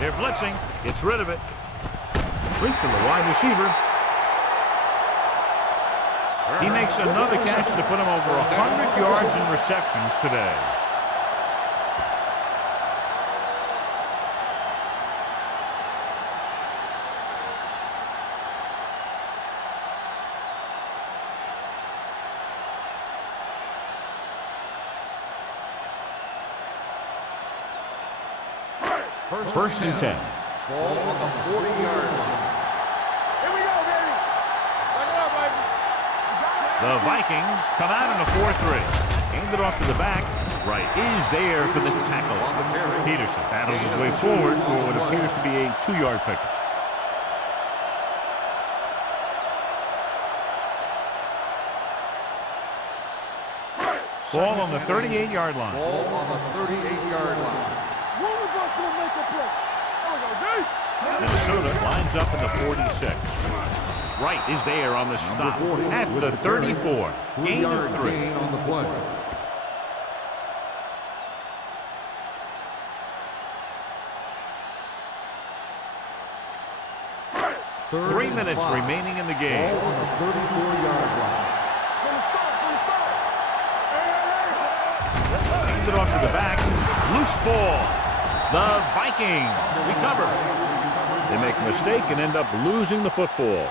They're blitzing. Gets rid of it. Brink to the wide receiver. He makes another catch to put him over 100 yards in receptions today. First and 10. Ball on the 40-yard line. Here we go, baby. Back it up, baby. The Vikings come out in a 4-3. Handed off to the back. Wright is there for the tackle. Peterson battles his way forward for what appears to be a 2-yard pickup. Ball on the 38-yard line. Ball on the 38-yard line. One of us will make a play. There we go, D. Minnesota lines up in the 46. Wright is there on the stop at the 34. Gain of 3. Gain on the play. Third 3 and minutes 5. remaining in the game. Ball on the 34-yard line. Handed off to the back. Loose ball. The Vikings recover. They make a mistake and end up losing the football.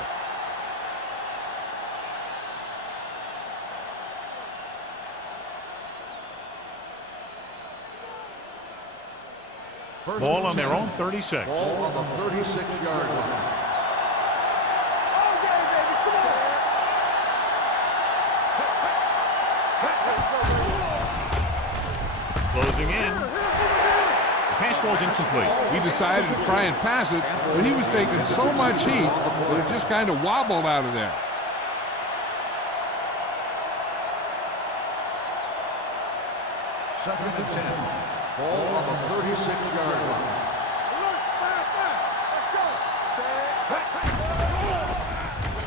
Ball on their own 36. Ball on the 36-yard line. Closing in. Pass was incomplete. He decided to try and pass it, but he was taking so much heat that it just kind of wobbled out of there. Second and 10. Ball on the 36-yard line.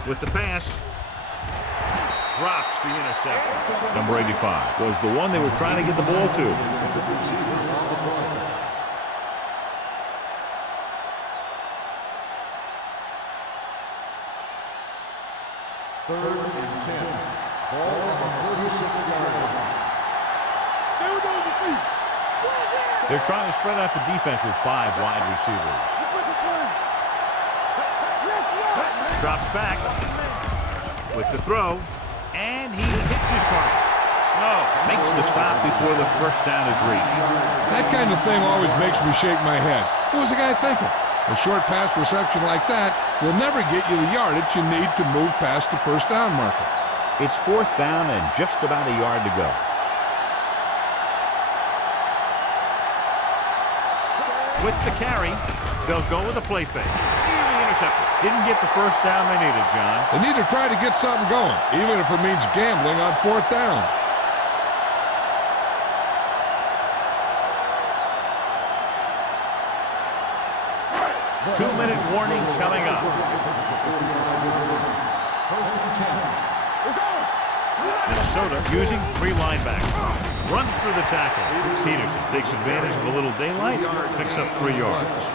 With the pass, drops the interception. Number 85 was the one they were trying to get the ball to. Third and 10. Ball on the 36-yard line. They're trying to spread out the defense with 5 wide receivers. Drops back with the throw, and he hits his target. Snow makes the stop before the first down is reached. That kind of thing always makes me shake my head. What was the guy thinking? A short pass reception like that will never get you the yardage you need to move past the first down marker. It's 4th down and just about a yard to go. With the carry, they'll go with a play fake. Easily intercepted. Didn't get the first down they needed, John. They need to try to get something going, even if it means gambling on 4th down. Two-minute warning coming up. Minnesota using 3 linebackers. Runs through the tackle. Peterson takes advantage of a little daylight, picks up 3 yards.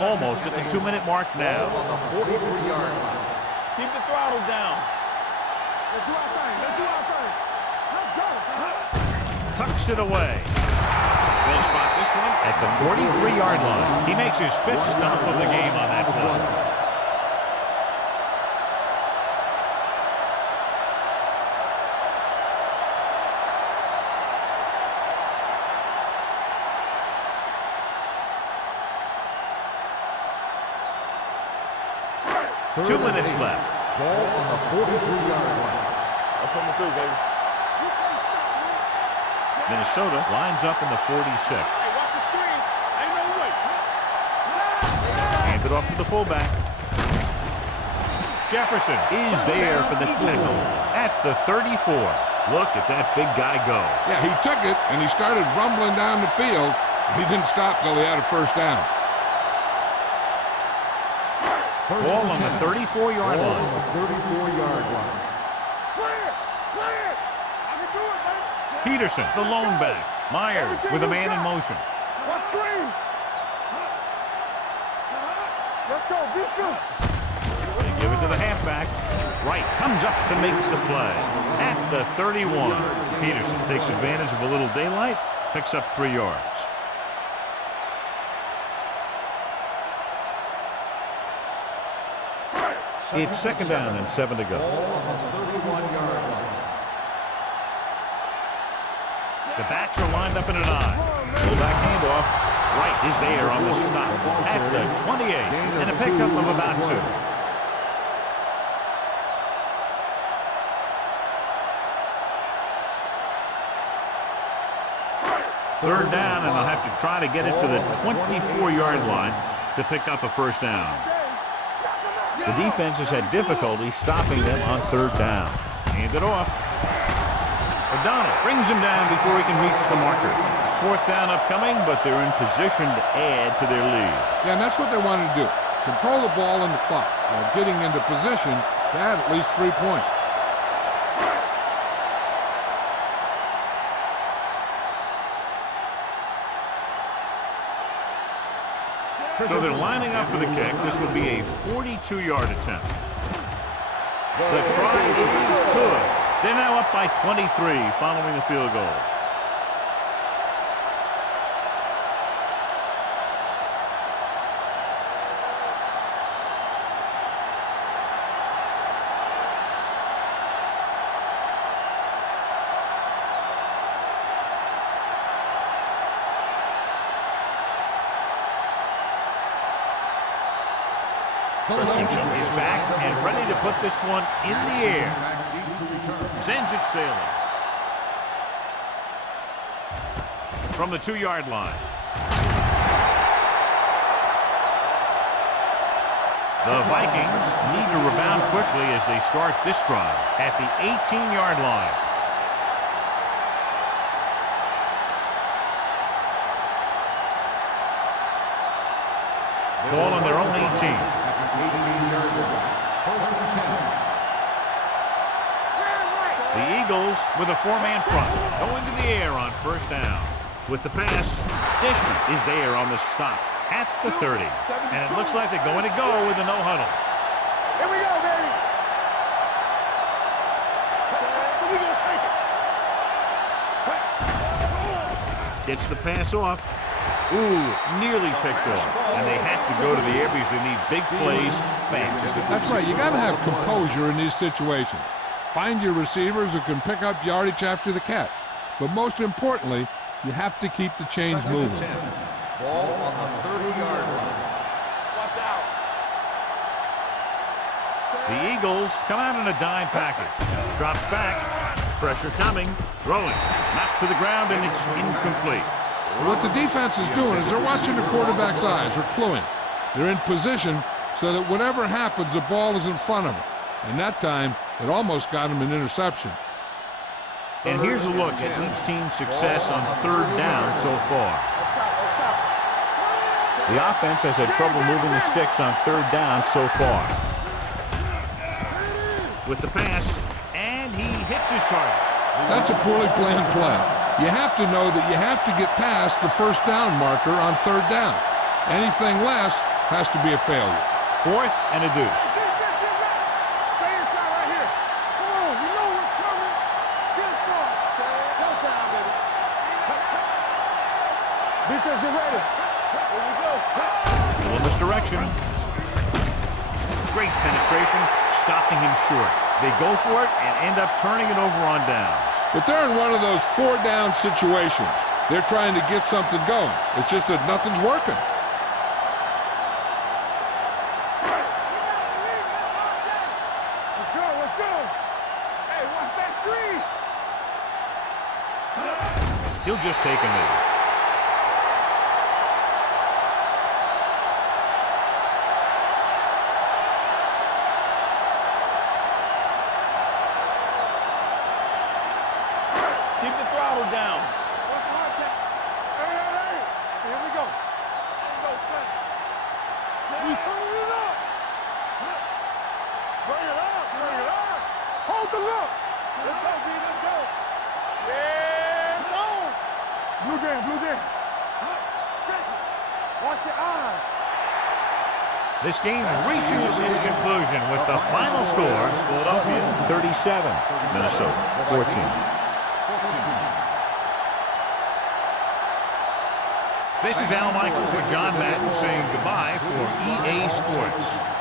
Almost at the 2-minute mark now. On the 43-yard line. Keep the throttle down. Let's do our thing. Let's do our thing. Let's go. Tucks it away. They'll spot this one at the 43-yard line. He makes his 5th stop of the game on that play. Third 2 and minutes 8. left. Ball on the 43-yard line. I'm coming through, baby. Minnesota lines up in the 46. Hey, watch the screen. Ain't no way. Hand it off to the fullback. Jefferson is there for the tackle at the 34. Look at that big guy go. Yeah, he took it, and he started rumbling down the field. He didn't stop till he had a first down. Ball on the 34-yard Ball line. on the 34-yard line. Clear. Clear. I can do it, baby. Peterson, the lone back. Myers with a man in motion. Watch screen. Let's go. Be good. They give it to the halfback. Wright comes up to make the play at the 31. Peterson takes advantage of a little daylight, picks up 3 yards. It's 2nd down and 7 to go. Ball on the 31-yard line. The backs are lined up in an I. Fullback handoff. Wright is there on the stop at the 28 and a pickup of about 2. Third down, and they'll have to try to get it to the 24-yard line to pick up a first down. The defense has had difficulty stopping them on 3rd down. Hand it off. O'Donnell brings him down before he can reach the marker. 4th down upcoming, but they're in position to add to their lead. Yeah, and that's what they wanted to do. Control the ball and the clock while getting into position to add at least 3 points. So they're lining up for the kick. This will be a 42-yard attempt. The try is good. They're now up by 23 following the field goal. Christensen is back and ready to put this one in the air. Sends it sailing. From the 2-yard line. The Vikings need to rebound quickly as they start this drive at the 18-yard line. Ball on their own 18. The Eagles with a 4-man front going to the air on first down. With the pass, Dishman is there on the stop at the 30. And it looks like they're going to go with a no huddle. Here we go, baby. So we gonna take it. Gets the pass off. Ooh, nearly picked off. And they have to go to the air because they need big plays fast. That's right. You got to have composure in these situations. Find your receivers who can pick up yardage after the catch. But most importantly, you have to keep the chains moving. Ball on the 30-yard line. Watch out. The Eagles come out in a dime package. Drops back. Pressure coming. Throwing. Knocked to the ground, and it's incomplete. What the defense is doing is they're watching the quarterback's eyes. They're cluing. They're in position so that whatever happens, the ball is in front of them. And that time, it almost got him an interception. And here's a look at each team's success on third down so far. The offense has had trouble moving the sticks on third down so far. With the pass, and he hits his target. That's a poorly planned play. You have to know that you have to get past the first down marker on third down. Anything less has to be a failure. 4th and a deuce. Stay inside right here. Come on, you know what's coming. Get it started. Showtime, baby. Defense, get ready. Here we go. Still in this direction. Great penetration, stopping him short. They go for it and end up turning it over on downs. But they're in one of those 4-down situations. They're trying to get something going. It's just that nothing's working. Let's go, let's go. Hey, watch that screen. He'll just take a knee. Keep the throttle down. Hey. Here we go. We turning it up. Bring it up, bring it up. Hold the look. Let's go, B, let's go. Yeah, on. Blue game. Check it. Watch your eyes. This game reaches its conclusion with the final score, Philadelphia 37, Minnesota 14. This is Al Michaels with John Madden saying goodbye for EA Sports.